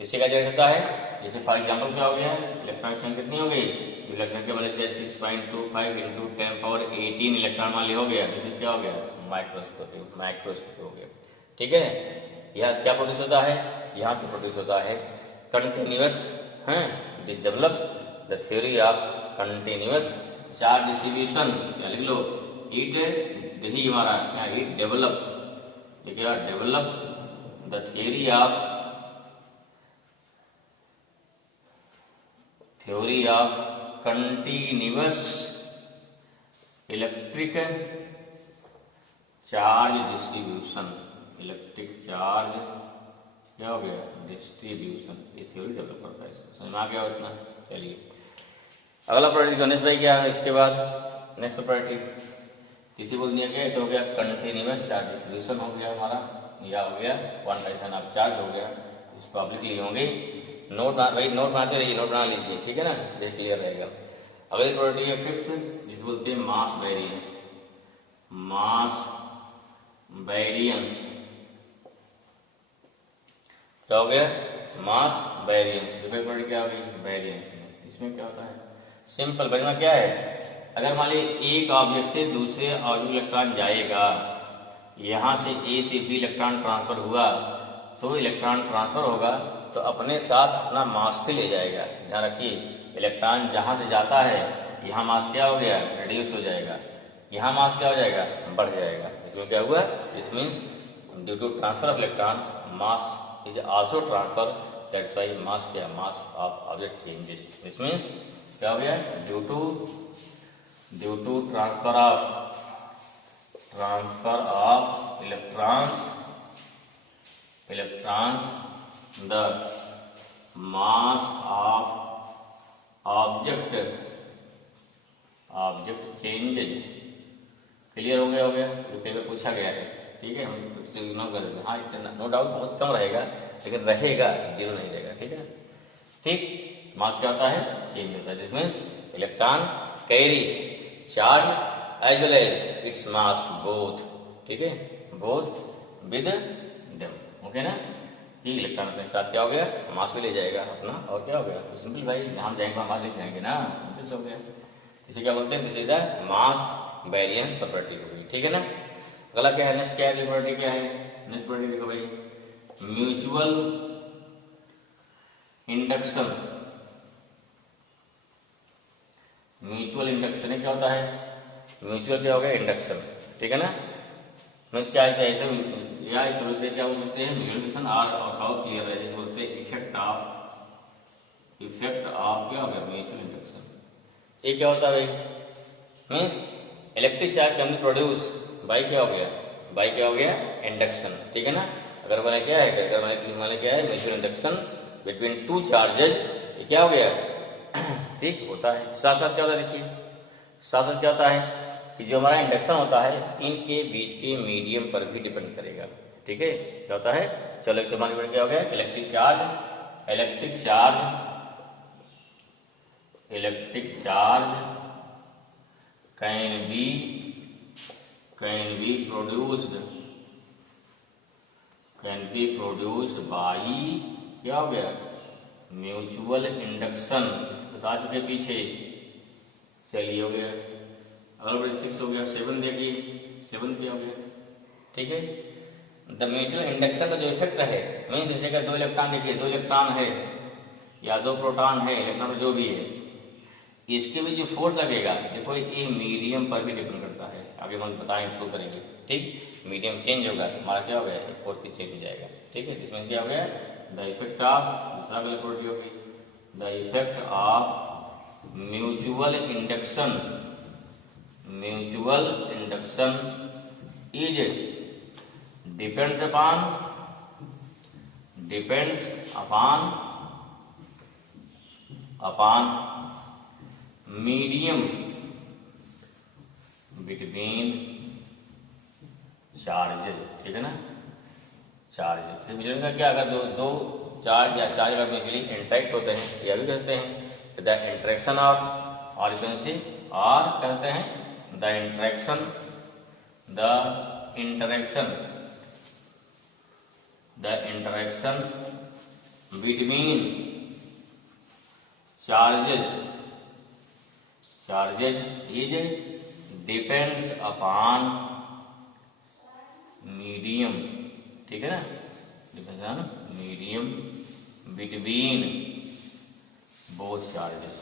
इससे क्या जरूरत होता है, जैसे फॉर एग्जाम्पल क्या हो गया, इलेक्ट्रॉन की संख्या कितनी हो गई, इलेक्ट्रॉन के मतलब 6.25 इंटू 10 पावर 18 इलेक्ट्रॉन मान हो गया, जिससे क्या हो गया, माइक्रोस्कोपिक हो गया, ठीक है। यहाँ से क्या प्रोड्यूस होता है, यहाँ से प्रोड्यूस होता है कंटिन्यूअस, है develop the theory of continuous charge distribution, क्या लिख लो, इट देखिए हमारा क्या, इट डेवलप, क्या develop the theory of continuous electric charge distribution, electric charge क्या हो गया, डिस्ट्रीब्यूशन, ये थ्योरी डेवलप करता है, समझ में आ गया उतना। चलिए अगला प्रॉपर्टी गणेश भाई क्या है, इसके बाद नेक्स्ट प्रॉपर्टी किसी बोल दिया गया, तो हो गया कंटिन्यूअस चार्ज डिस्ट्रीब्यूशन हो गया हमारा, या हो गया क्वांटाइजेशन ऑफ चार्ज हो गया। इसको आप लिख लिए होंगे, नोट भाई नोट बनाते रहिए, नोट बना लीजिए, ठीक है ना, ये क्लियर रहेगा। अगली प्रॉपर्टी है फिफ्थ, जिसे बोलते हैं मास वेरिएंस, मास वेरिएंस क्या हो गया, मास वेरिएंस। दूसरी प्रॉपर्टी क्या होगी? वेरिएंस। इसमें क्या होता है? सिंपल बनना क्या है, अगर मान लीजिए एक ऑब्जेक्ट से दूसरे ऑब्जेक्ट इलेक्ट्रॉन जाएगा, यहाँ से ए से बी इलेक्ट्रॉन ट्रांसफर हुआ, तो इलेक्ट्रॉन ट्रांसफर होगा तो अपने साथ अपना मास भी ले जाएगा। ध्यान रखिए, इलेक्ट्रॉन जहाँ से जाता है यहाँ मास क्या हो गया? रिड्यूस हो जाएगा। यहाँ मास क्या हो जाएगा? बढ़ जाएगा। इसमें क्या हुआ? This means due to transfer of electron mass is also transfer, that's why mass क्या? Mass of object changes. This means क्या हो गया? Due to transfer of electrons the mass of object changes. Clear हो गया? यूपी में पूछा गया है, ठीक है, हम इग्नोर कर देंगे। हाँ, इतना नो डाउट बहुत कम रहेगा, लेकिन रहेगा, जीरो नहीं रहेगा, ठीक है। ठीक, मास क्या होता है? चेंज होता है। This means electron carry charge as well as its mass both, ठीक है, बोथ विद देम। ओके ना? कि इलेक्ट्रॉन अपने साथ क्या हो गया? मास भी ले जाएगा अपना, और क्या हो गया? तो सिंपल भाई, हम जाएंगे मास लेके जाएंगे ना, सिंपल हो गया। इसे क्या बोलते हैं? This is the mass variance property हो गई, ठीक है ना। अगला क्या है? नेक्स्ट क्या है? प्रॉपर्टी क्या है? नेक्स्ट प्रॉपर्टी देखो भाई, म्यूचुअल इंडक्शन। म्यूचुअल इंडक्शन क्या होता है? म्यूचुअल क्या हो गया? इंडक्शन, ठीक है ना। मीन्स क्या है? ऐसे या बोलते क्या बोलते हैं? म्यूचुअल और अथाउ क्लियर है, जैसे बोलते हैं इफेक्ट ऑफ क्या हो गया? Mutual induction. ये क्या होता है भाई? Means electric charge can be produce by क्या हो गया? बाई क्या हो गया? इंडक्शन, ठीक है ना। अगर मैंने क्या है? अगर मैंने क्या है? Mutual induction between two charges, ये क्या हो गया? ठीक होता है। साथ साथ क्या होता है? देखिए, साथ साथ क्या होता है कि जो हमारा इंडक्शन होता है इनके बीच के मीडियम पर भी डिपेंड करेगा, ठीक है। क्या होता है? चलो एक तुम्हारी क्या हो गया? Electric charge can be produced by क्या हो गया? Mutual induction. बता चुके पीछे। चलिए हो गया, अगर 6 हो गया, 7 देखिए, 7 क्या हो गया? ठीक है, द म्यूचुअल इंडक्शन का जो इफेक्ट है, मीन्स जैसे कि 2 इलेक्ट्रॉन देखिए, 2 इलेक्ट्रॉन है या 2 प्रोटॉन है, इलेक्ट्रॉन जो भी है, इसके भी जो फोर्स लगेगा, देखो ये मीडियम पर भी डिपेंड करता है। आगे हम बताएंगे, प्रूव करेंगे, ठीक। मीडियम चेंज होगा, हमारा क्या हो गया? फोर्स भी चेंज हो जाएगा, ठीक है। इसमें क्या हो गया? द इफेक्ट ऑफ, दूसरा प्रॉपर्टी होगी, the effect of mutual induction is depends upon medium between charges, ठीक है ना। चार्ज ठीक है क्या? अगर दो चार्ज या चार्ज अगर म्यूचुअली इंटरेक्ट होते हैं, यह भी कहते हैं द इंटरेक्शन ऑफ, और कहते हैं the interaction between charges is depends upon medium, ठीक है ना, depends on medium between both charges,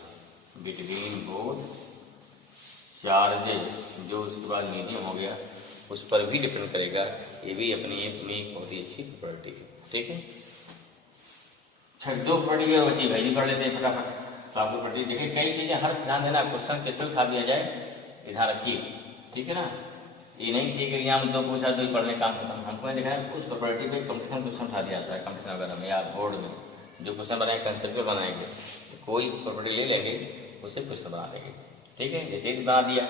जो उसके बाद मीडियम हो गया उस पर भी डिपेंड करेगा। ये भी अपनी एक बहुत ही अच्छी प्रॉपर्टी है, ठीक है। अच्छा, 2 प्रॉपर्टी और बची, भाई पढ़ लेते हैं फटाफट। तो आपको प्रॉपर्टी देखिए, कई चीजें हर ध्यान देना, क्वेश्चन कैसे उठा दिया जाए, ध्यान रखिए, ठीक है ना। ये नहीं चाहिए कि एग्जाम 2 पूछा 2 ही पढ़ने काम खत्म। हमको देखा है उस प्रॉपर्टी पे कंपटीशन क्वेश्चन उठा दिया जाता है, कंपटीशन वगैरह में या बोर्ड में जो क्वेश्चन बनाए कंसेप्ट बनाएंगे, तो कोई प्रॉपर्टी ले लेंगे, उससे क्वेश्चन बना देंगे, ठीक है। जैसे ही बना दिया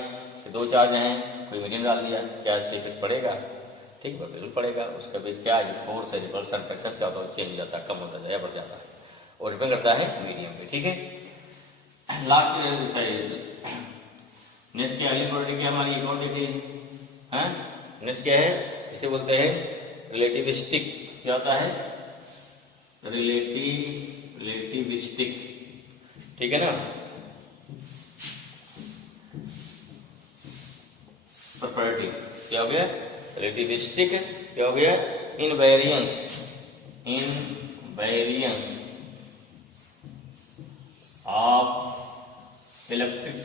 कि 2 चार्ज हैं, कोई मीडियम डाल दिया, क्या इफेक्ट पड़ेगा? ठीक है, बिल्कुल पड़ेगा। उसका भी क्या फोर्स है, रिपल्सन फ्रैक्शन क्या होता है? चेंज हो जाता है, कम होता है या बढ़ जाता है, और डिपेंड करता है मीडियम पे, ठीक है। लास्ट साइड नेक्स्ट क्या अगली प्रॉपर्टी क्या हमारी एक और देखिए, हैं नेक्स्ट क्या है? इसे बोलते हैं रिलेटिविस्टिक। क्या होता है? रिलेटिविस्टिक, ठीक है ना, प्रॉपर्टी क्या हो गया, रिलेटिविस्टिक क्या हो गया, invariance of electric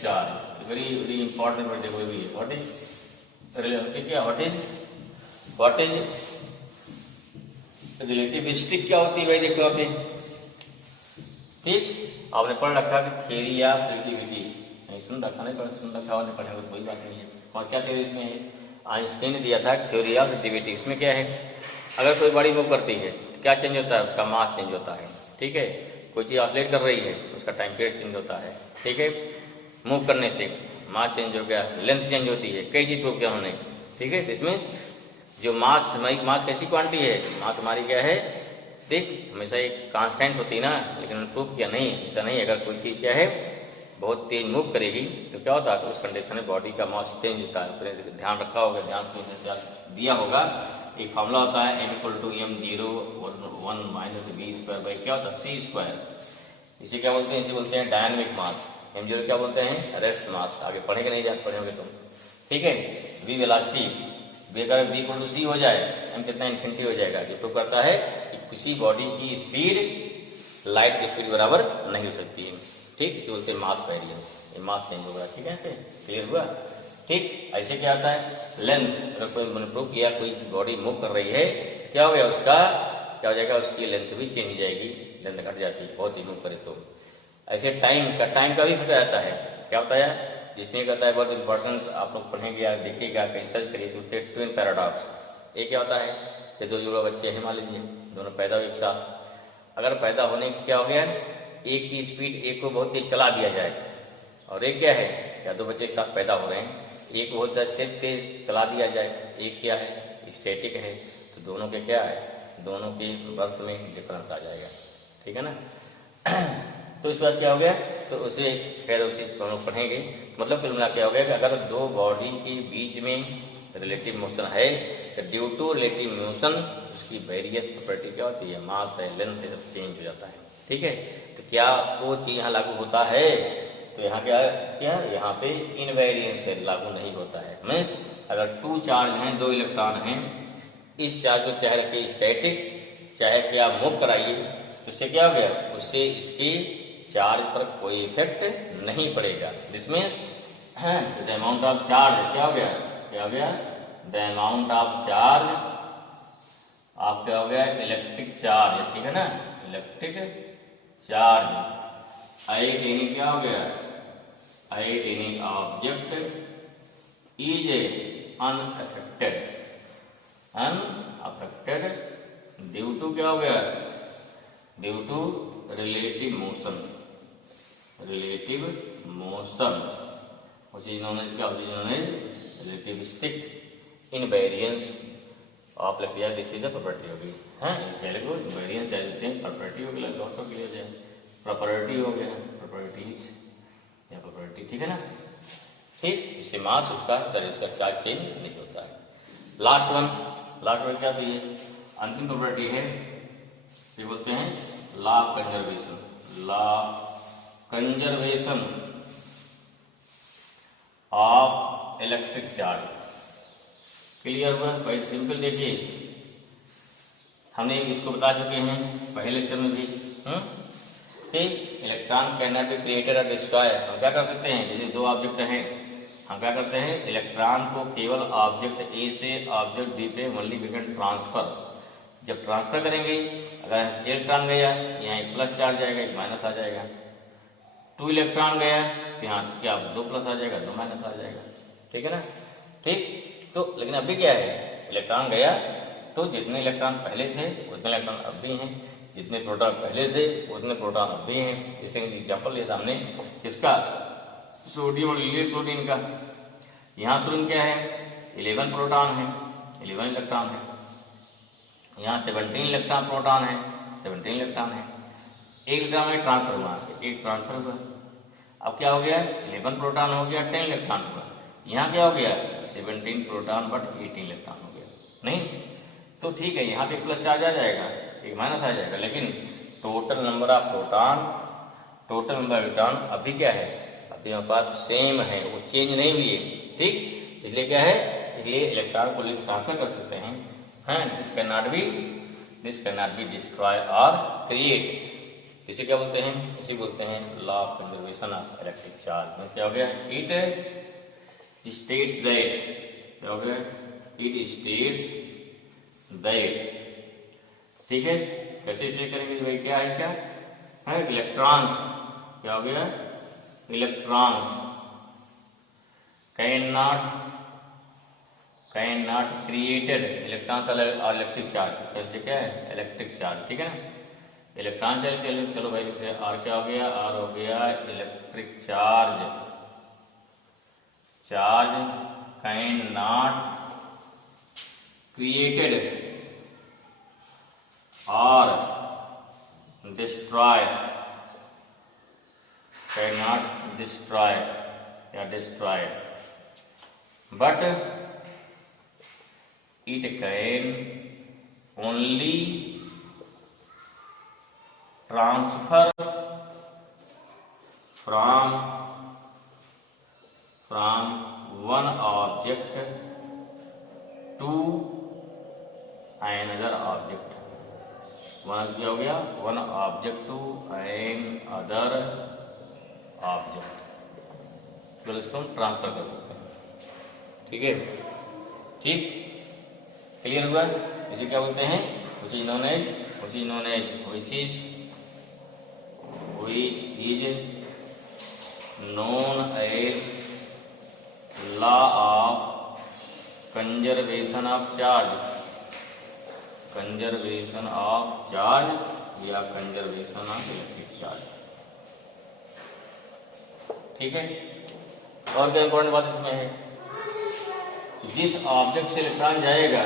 charge, very very important word देखो ये, व्हाट इज रिलेटिविस्टिक क्या होती है भाई, देखो आपने, ठीक, आपने पढ़ रखा कि थ्योरी ऑफ रिलेटिविटी, नहीं सुन रखा, नहीं पढ़ सुन रखा और नहीं पढ़ेगा तो कोई बात नहीं है। और क्या थ्योरी इसमें है, आइंस्टाइन ने दिया था थ्योरी ऑफ रिलेटिविटी। इसमें क्या है, अगर कोई बॉडी मूव करती है तो क्या चेंज होता है, उसका मास चेंज होता है, ठीक है, कोई चीज़ ऑसिलेट कर रही है तो उसका टाइम पीरियड चेंज होता है, ठीक है, मूव करने से मास चेंज हो गया, लेंथ चेंज होती है, कई चीज़ प्रूव किया हमने, ठीक है। तो इसमें जो मास, हमारी मास कैसी क्वांटिटी है, मास हमारी क्या है, ठीक, हमेशा एक कांस्टेंट होती है ना, लेकिन हमने प्रूव किया नहीं, ऐसा नहीं। अगर कोई चीज़ क्या है बहुत तेज मूव करेगी तो क्या होता है, तो उस कंडीशन में बॉडी का मास चेंज होता है। फिर ध्यान रखा होगा, ध्यान दिया होगा, एक फॉर्मूला होता है m=m0(1-v²) क्या होता है c²। इसे क्या बोलते हैं, इसे बोलते हैं डायनामिक मास। m0 क्या बोलते हैं, रेस्ट मास। आगे पढ़ेंगे नहीं, जान पढ़ेंगे तुम, ठीक है। v वेलोसिटी, अगर v=c हो जाए, m कितना इन्फिनिटी हो जाएगा, ये प्रूव करता है कि किसी बॉडी की स्पीड लाइट की स्पीड बराबर नहीं हो सकती है, ठीक, इसे बोलते हैं मास वेरिएंस, ये मास चेंज होगा, ठीक है, क्लियर हुआ, ठीक। ऐसे क्या आता है, लेंथ, अगर कोई मैंने प्रूव किया कोई बॉडी मूव कर रही है, क्या हो गया, उसका क्या हो जाएगा, उसकी लेंथ भी चेंज हो जाएगी, लेंथ घट जाती है बहुत ही मूव करे तो। ऐसे टाइम का भी घट जाता है, क्या होता है, जिसमें कहता है बहुत इंपॉर्टेंट, आप लोग पढ़ेंगे या देखिएगा, कहीं सर्च करिए, बोलते हैं ट्विन पैराडॉक्स। ये क्या होता है, ये दो जुड़वा बच्चे हैं मान लीजिए, दोनों पैदा हुए एक साथ, अगर पैदा होने क्या हो गया, एक की स्पीड एक को बहुत तेज चला दिया जाए, और एक क्या है, या दो बच्चे एक साथ पैदा हो रहे हैं, एक बहुत तेज चला दिया जाए, एक क्या है स्टैटिक है, तो दोनों के क्या है, दोनों की बर्थ में डिफरेंस आ जाएगा, ठीक है ना। तो इस बात क्या हो गया, तो उसे खैर उसे हम लोग पढ़ेंगे। मतलब कुल मिला क्या हो गया कि अगर दो बॉडी के बीच में रिलेटिव मोशन है तो ड्यू टू रिलेटिव मोशन उसकी वेरियस प्रॉपर्टी क्या होती है, मास है, लेंथ है, सब चेंज हो जाता है, ठीक है। तो क्या वो चीज़ यहाँ लागू होता है, तो यहाँ क्या यहाँ पे इनवेरियंस है, लागू नहीं होता है। मीन्स अगर 2 चार्ज हैं, 2 इलेक्ट्रॉन हैं, इस चार्ज को चाहे रखिए स्टैटिक, चाहे क्या मूव कराइए, तो उससे क्या हो गया, उससे इसकी चार्ज पर कोई इफेक्ट नहीं पड़ेगा। This means the amount of charge क्या हो गया, द अमाउंट ऑफ चार्ज आप क्या हो गया, इलेक्ट्रिक चार्ज, ठीक है ना, इलेक्ट्रिक चार्ज एट एनी क्या हो गया, at any object is unaffected due to क्या हो गया, due to relative motion, which is known as relativistic invariance of electricity. This is the property होगी, हाँ, तेलुगु invariance कहते हैं, property होगी, लॉस ऑफ क्लियर है, प्रॉपर्टी हो गया, प्रॉपर्टीज या प्रॉपर्टी, ठीक है ना, ठीक। इससे मास उसका चार्ज चेंज नहीं होता है। लास्ट वन क्या थी, अंतिम प्रॉपर्टी है, ये बोलते हैं law of conservation of electric charge. Clear हुआ, भाई सिंपल। देखिए हमने इसको बता चुके हैं पहले लेक्चर में भी, ठीक। Electron can not be created और डिस्ट्रॉय। हम क्या कर सकते हैं, जैसे 2 ऑब्जेक्ट हैं, हम क्या करते हैं, इलेक्ट्रॉन को केवल ऑब्जेक्ट ए से ऑब्जेक्ट बी पे ओनली वी कैन ट्रांसफर। जब ट्रांसफर करेंगे, अगर इलेक्ट्रॉन गया, यहाँ एक प्लस चार्ज आएगा, एक माइनस आ जाएगा। 2 इलेक्ट्रॉन गया तो यहाँ क्या 2 प्लस आ जाएगा, 2 माइनस आ जाएगा, ठीक है ना, ठीक। तो लेकिन अभी क्या है, इलेक्ट्रॉन गया तो जितने इलेक्ट्रॉन पहले थे उतने इलेक्ट्रॉन अब भी हैं, जितने प्रोटॉन पहले थे उतने प्रोटॉन अब भी हैं। जैसे एग्जाम्पल लिया था हमने किसका, सोडियम और लिथियम प्रोटीन का। यहाँ सोडियम क्या है, 11 प्रोटॉन है, 11 इलेक्ट्रॉन है, यहाँ 17 इलेक्ट्रॉन प्रोटॉन है, 17 इलेक्ट्रॉन है। एक इलेक्ट्रॉन में ट्रांसफर हुआ, एक ट्रांसफर हुआ, अब क्या हो गया, 11 प्रोटॉन हो गया, 10 इलेक्ट्रॉन हुआ। यहाँ क्या हो गया, 17 प्रोटॉन बट 18 इलेक्ट्रॉन हो गया, नहीं। तो तो ठीक है, यहाँ पे प्लस चार्ज आ जाएगा, एक माइनस आ जाएगा, लेकिन total number of proton, total number of electron अभी क्या है, अभी हमारे पास सेम है, वो चेंज नहीं हुई है। ठीक, इसलिए क्या है, इसलिए इलेक्ट्रॉन को ट्रांसफर कर सकते हैं। This can not be destroy और क्रिएट। इसे क्या बोलते हैं, इसे बोलते हैं law of conservation of electric charge. में क्या हो गया, इट स्टेट्स दैट, क्या हो गया, इट स्टेट्स दैट। ठीक है, कैसे इसे करेंगे भाई, क्या है, क्या है, इलेक्ट्रॉन्स, क्या हो गया, electrons can not created, electrons और इलेक्ट्रिक चार्ज, कैसे क्या है, इलेक्ट्रिक चार्ज। ठीक है ना, इलेक्ट्रॉन चार्ज, चलो भाई, आर क्या हो गया, आर हो गया electric charge. Charge can not created और डिस्ट्रॉय, कैन नॉट डिस्ट्रॉय या destroy, but it can only transfer from one object to another object. One क्या हो गया, one object to an other object, तो इसको हम ट्रांसफर कर सकते हैं। ठीक है, ठीक, क्लियर हुआ। इसे क्या बोलते हैं, which is known as which is known as law of conservation of charge, conservation of charge या conservation of electric charge। ठीक है, और क्या इंपॉर्टेंट बात इसमें है, जिस ऑब्जेक्ट से इलेक्ट्रॉन जाएगा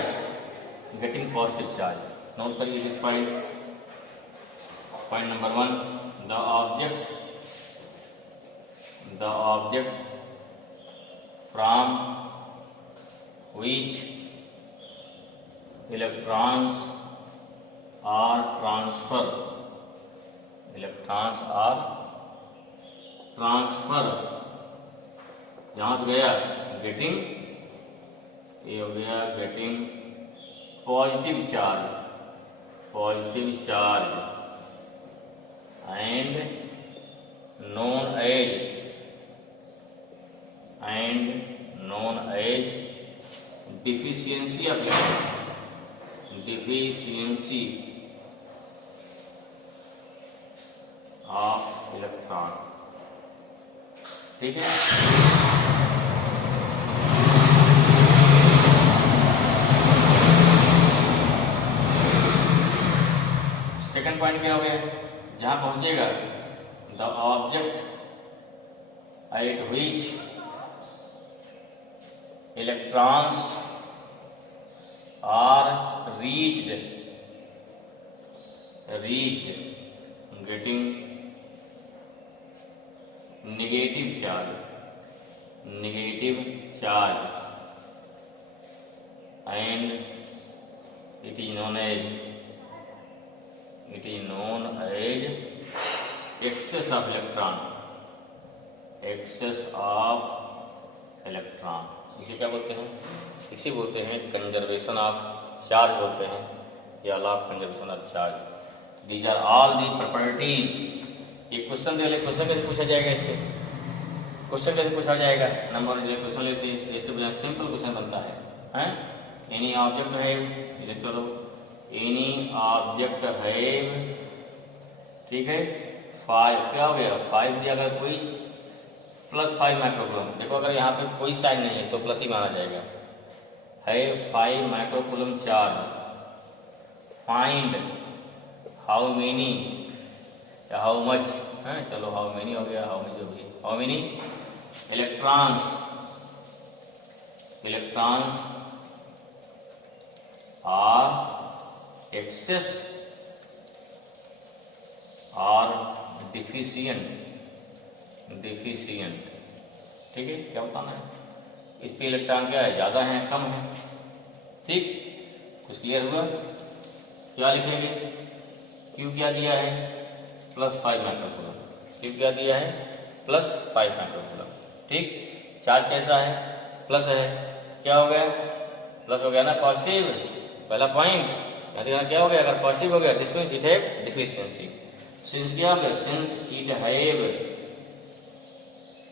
गेटिंग पॉजिटिव चार्ज, नोट करिए this point, point number 1, the object from which electrons are transferred, जहां से गया गेटिंग, ये हो गया getting positive charge and known as deficiency of electron। ठीक है, सेकंड पॉइंट क्या हो गया, जहां पहुंचेगा the object at which electrons are reached getting negative charge and it is known as excess of electron। इसे क्या बोलते हैं, इसे बोलते हैं कंजर्वेशन ऑफ चार्ज बोलते हैं, या law of conservation of charge. These are all the properties. ये क्वेश्चन दे, क्वेश्चन कैसे पूछा जाएगा, इसके क्वेश्चन कैसे पूछा जाएगा, नंबर क्वेश्चन लेते हैं, जैसे सिंपल क्वेश्चन बनता है, एनी ऑब्जेक्ट है, चलो एनी ऑब्जेक्ट है, ठीक है, 5 क्या हो गया, 5 दिया, अगर कोई +5 माइक्रोकूलम, देखो अगर यहाँ पे कोई साइन नहीं है तो प्लस ही माना जाएगा, है 5 microcoulomb charge, find how many या हाउ मच, चलो हाउ मेनी हो गया, हाउ मच हो गया, how many electrons are excess और डिफिशिएंट, ठीक है, क्या बताना है, इस पे इलेक्ट्रॉन क्या है, ज्यादा है कम है, ठीक, कुछ क्लियर हुआ? क्या लिखेंगे? Q क्या दिया है? +5 माइक्रोकूलम। Q क्या दिया है? +5 माइक्रोकूलम। ठीक, चार्ज कैसा है? प्लस है। क्या हो गया? प्लस हो गया ना, पॉजिटिव। पहला पॉइंट क्या हो गया? अगर पॉजिटिव हो गया this means it have deficiency. Since क्या हो गया? सिंस इट हैव,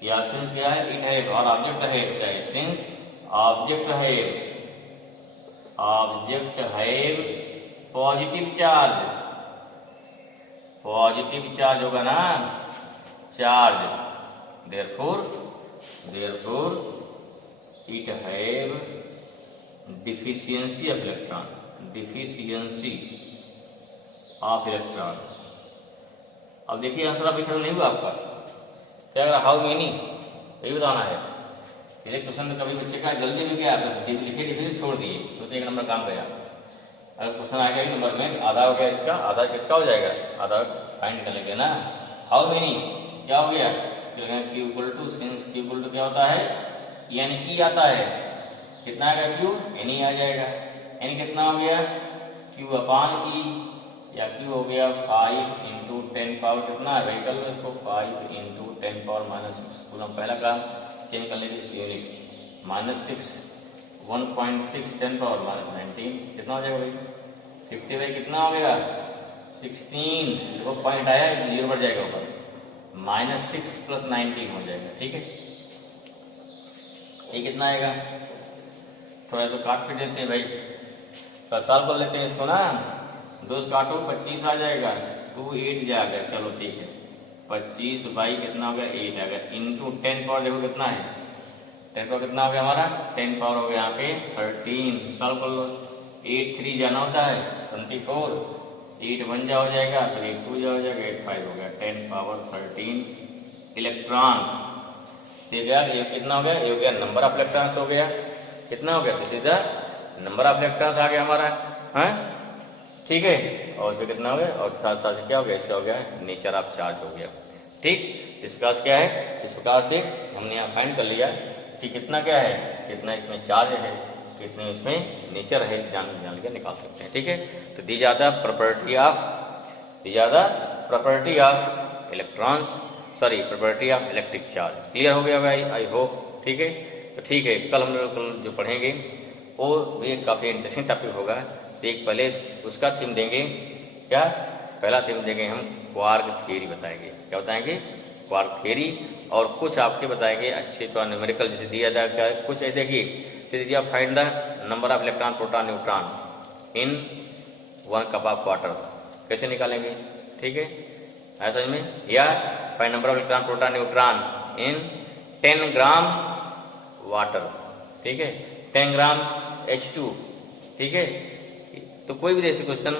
या सिंस क्या है? इट हैव, और ऑब्जेक्ट हैव चाहिए। Since object have positive charge, positive charge होगा ना, charge, therefore it have deficiency of electron, deficiency of electron. अब देखिए आंसर अभी खत्म नहीं हुआ आपका। क्या अगर हाउ मेनी यही बताना है। ये क्वेश्चन में कभी बच्चे का जल्दी में क्या लिखे छोड़ दिए तो एक नंबर काम गया। अगर क्वेश्चन आएगा एक नंबर में आधा हो गया इसका, आधा किसका हो जाएगा? आधा फाइंड कर लेंगे ना। हाउ मेनी क्या हो गया? Q equal to, since Q equal to क्या होता है? N आता है। कितना आएगा Q? N आ जाएगा। N कितना हो गया? Q अपान E, या Q हो गया 5 इंटू 10 पावर कितना है? व्हीकल में इसको 5 इंटू 10 पावर -6 कूलम। पहला काम चेंज कर लेंगे इसकी यूनिट, -6 1.6 10 पावर -19 कितना हो जाएगा भाई? 50 बाई कितना हो गया? 16। देखो पॉइंट आया, 0 बढ़ जाएगा ऊपर, -6 + 19 हो जाएगा। ठीक है, ये कितना आएगा? थोड़ा सा काट पीट देते हैं भाई, सॉल्व कर लेते हैं इसको ना। 2 काटो 25 आ जाएगा, 2 8 जाएगा। चलो ठीक है, 25 बाई कितना हो गया? 8 आ गया, इंटू 10 पावर देखो कितना है? 10 पावर कितना हो गया हमारा? 10 पावर हो गया यहाँ पे 13। सॉल्व कर लो, 8 3 जाना होता है 24, 8 1 जा हो जाएगा, तो 8 2 जा हो जाएगा, 8 5 हो गया। 10 पावर 13 इलेक्ट्रॉन। ठीक है, ये कितना हो गया? ये हो गया नंबर ऑफ इलेक्ट्रॉन्स हो गया। कितना हो गया? सीधा नंबर ऑफ इलेक्ट्रॉन्स आ गया हमारा। हाँ ठीक है, और फिर कितना हो गया? और साथ साथ क्या हो गया? इसका हो गया नेचर ऑफ चार्ज हो गया। ठीक, इस प्रकार से क्या है? इस प्रकार से हमने यहाँ फाइंड कर लिया कि कितना क्या है, कितना इसमें चार्ज है, कितने इसमें नेचर है, जान के निकाल सकते हैं। ठीक है, तो दी ज्यादा property of electrons, sorry property of electric charge. Clear हो गया भाई? I hope. ठीक है, तो ठीक है, कल हम लोग जो पढ़ेंगे वो भी काफ़ी इंटरेस्टिंग टॉपिक होगा। एक पहले उसका थीम देंगे, क्या पहला थीम देंगे हम क्वार्क थ्योरी बताएंगे। क्या बताएंगे? Quark theory. और कुछ आपके बताएंगे अच्छे तो न्यूमेरिकल जैसे दिया जाए, क्या कुछ ऐसे देखिए दिया, find the number of electron proton neutron in 1 cup of water. कैसे निकालेंगे? ठीक है, ऐसा समझ में? या find number of electron proton neutron in 10 gram water. ठीक है, 10 ग्राम H2। ठीक है, तो कोई भी जैसे क्वेश्चन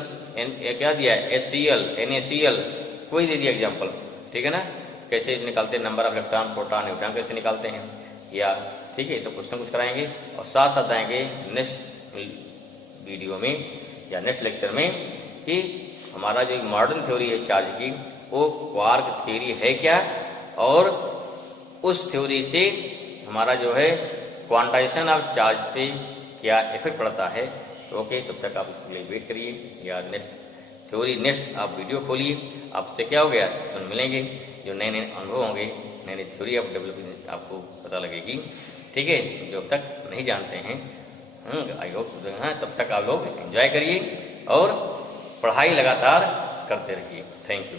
क्या दिया है? HCl NaCl कोई दे दिया एग्जाम्पल। ठीक है ना, कैसे निकालते हैं number of electron proton neutron, कैसे निकालते हैं, या ठीक है, तो क्वेश्चन कुछ कराएंगे। और साथ साथ आएंगे नेक्स्ट वीडियो में या नेक्स्ट लेक्चर में कि हमारा जो मॉडर्न थ्योरी है चार्ज की, वो क्वार्क थ्योरी है क्या, और उस थ्योरी से हमारा जो है क्वांटाइजेशन ऑफ चार्ज पे क्या इफेक्ट पड़ता है। तो ओके, तब तक आप उसके लिए वेट करिए, या नेक्स्ट थ्योरी नेक्स्ट आप वीडियो खोलिए। आपसे क्या हो गया? तो मिलेंगे जो नए नए अनुभव होंगे, नई नई थ्योरी ऑफ डेवलपमेंट आपको पता लगेगी। ठीक है, जो अब तक नहीं जानते हैं, आई होप तब तक आप लोग एंजॉय करिए और पढ़ाई लगातार करते रहिए। Thank you.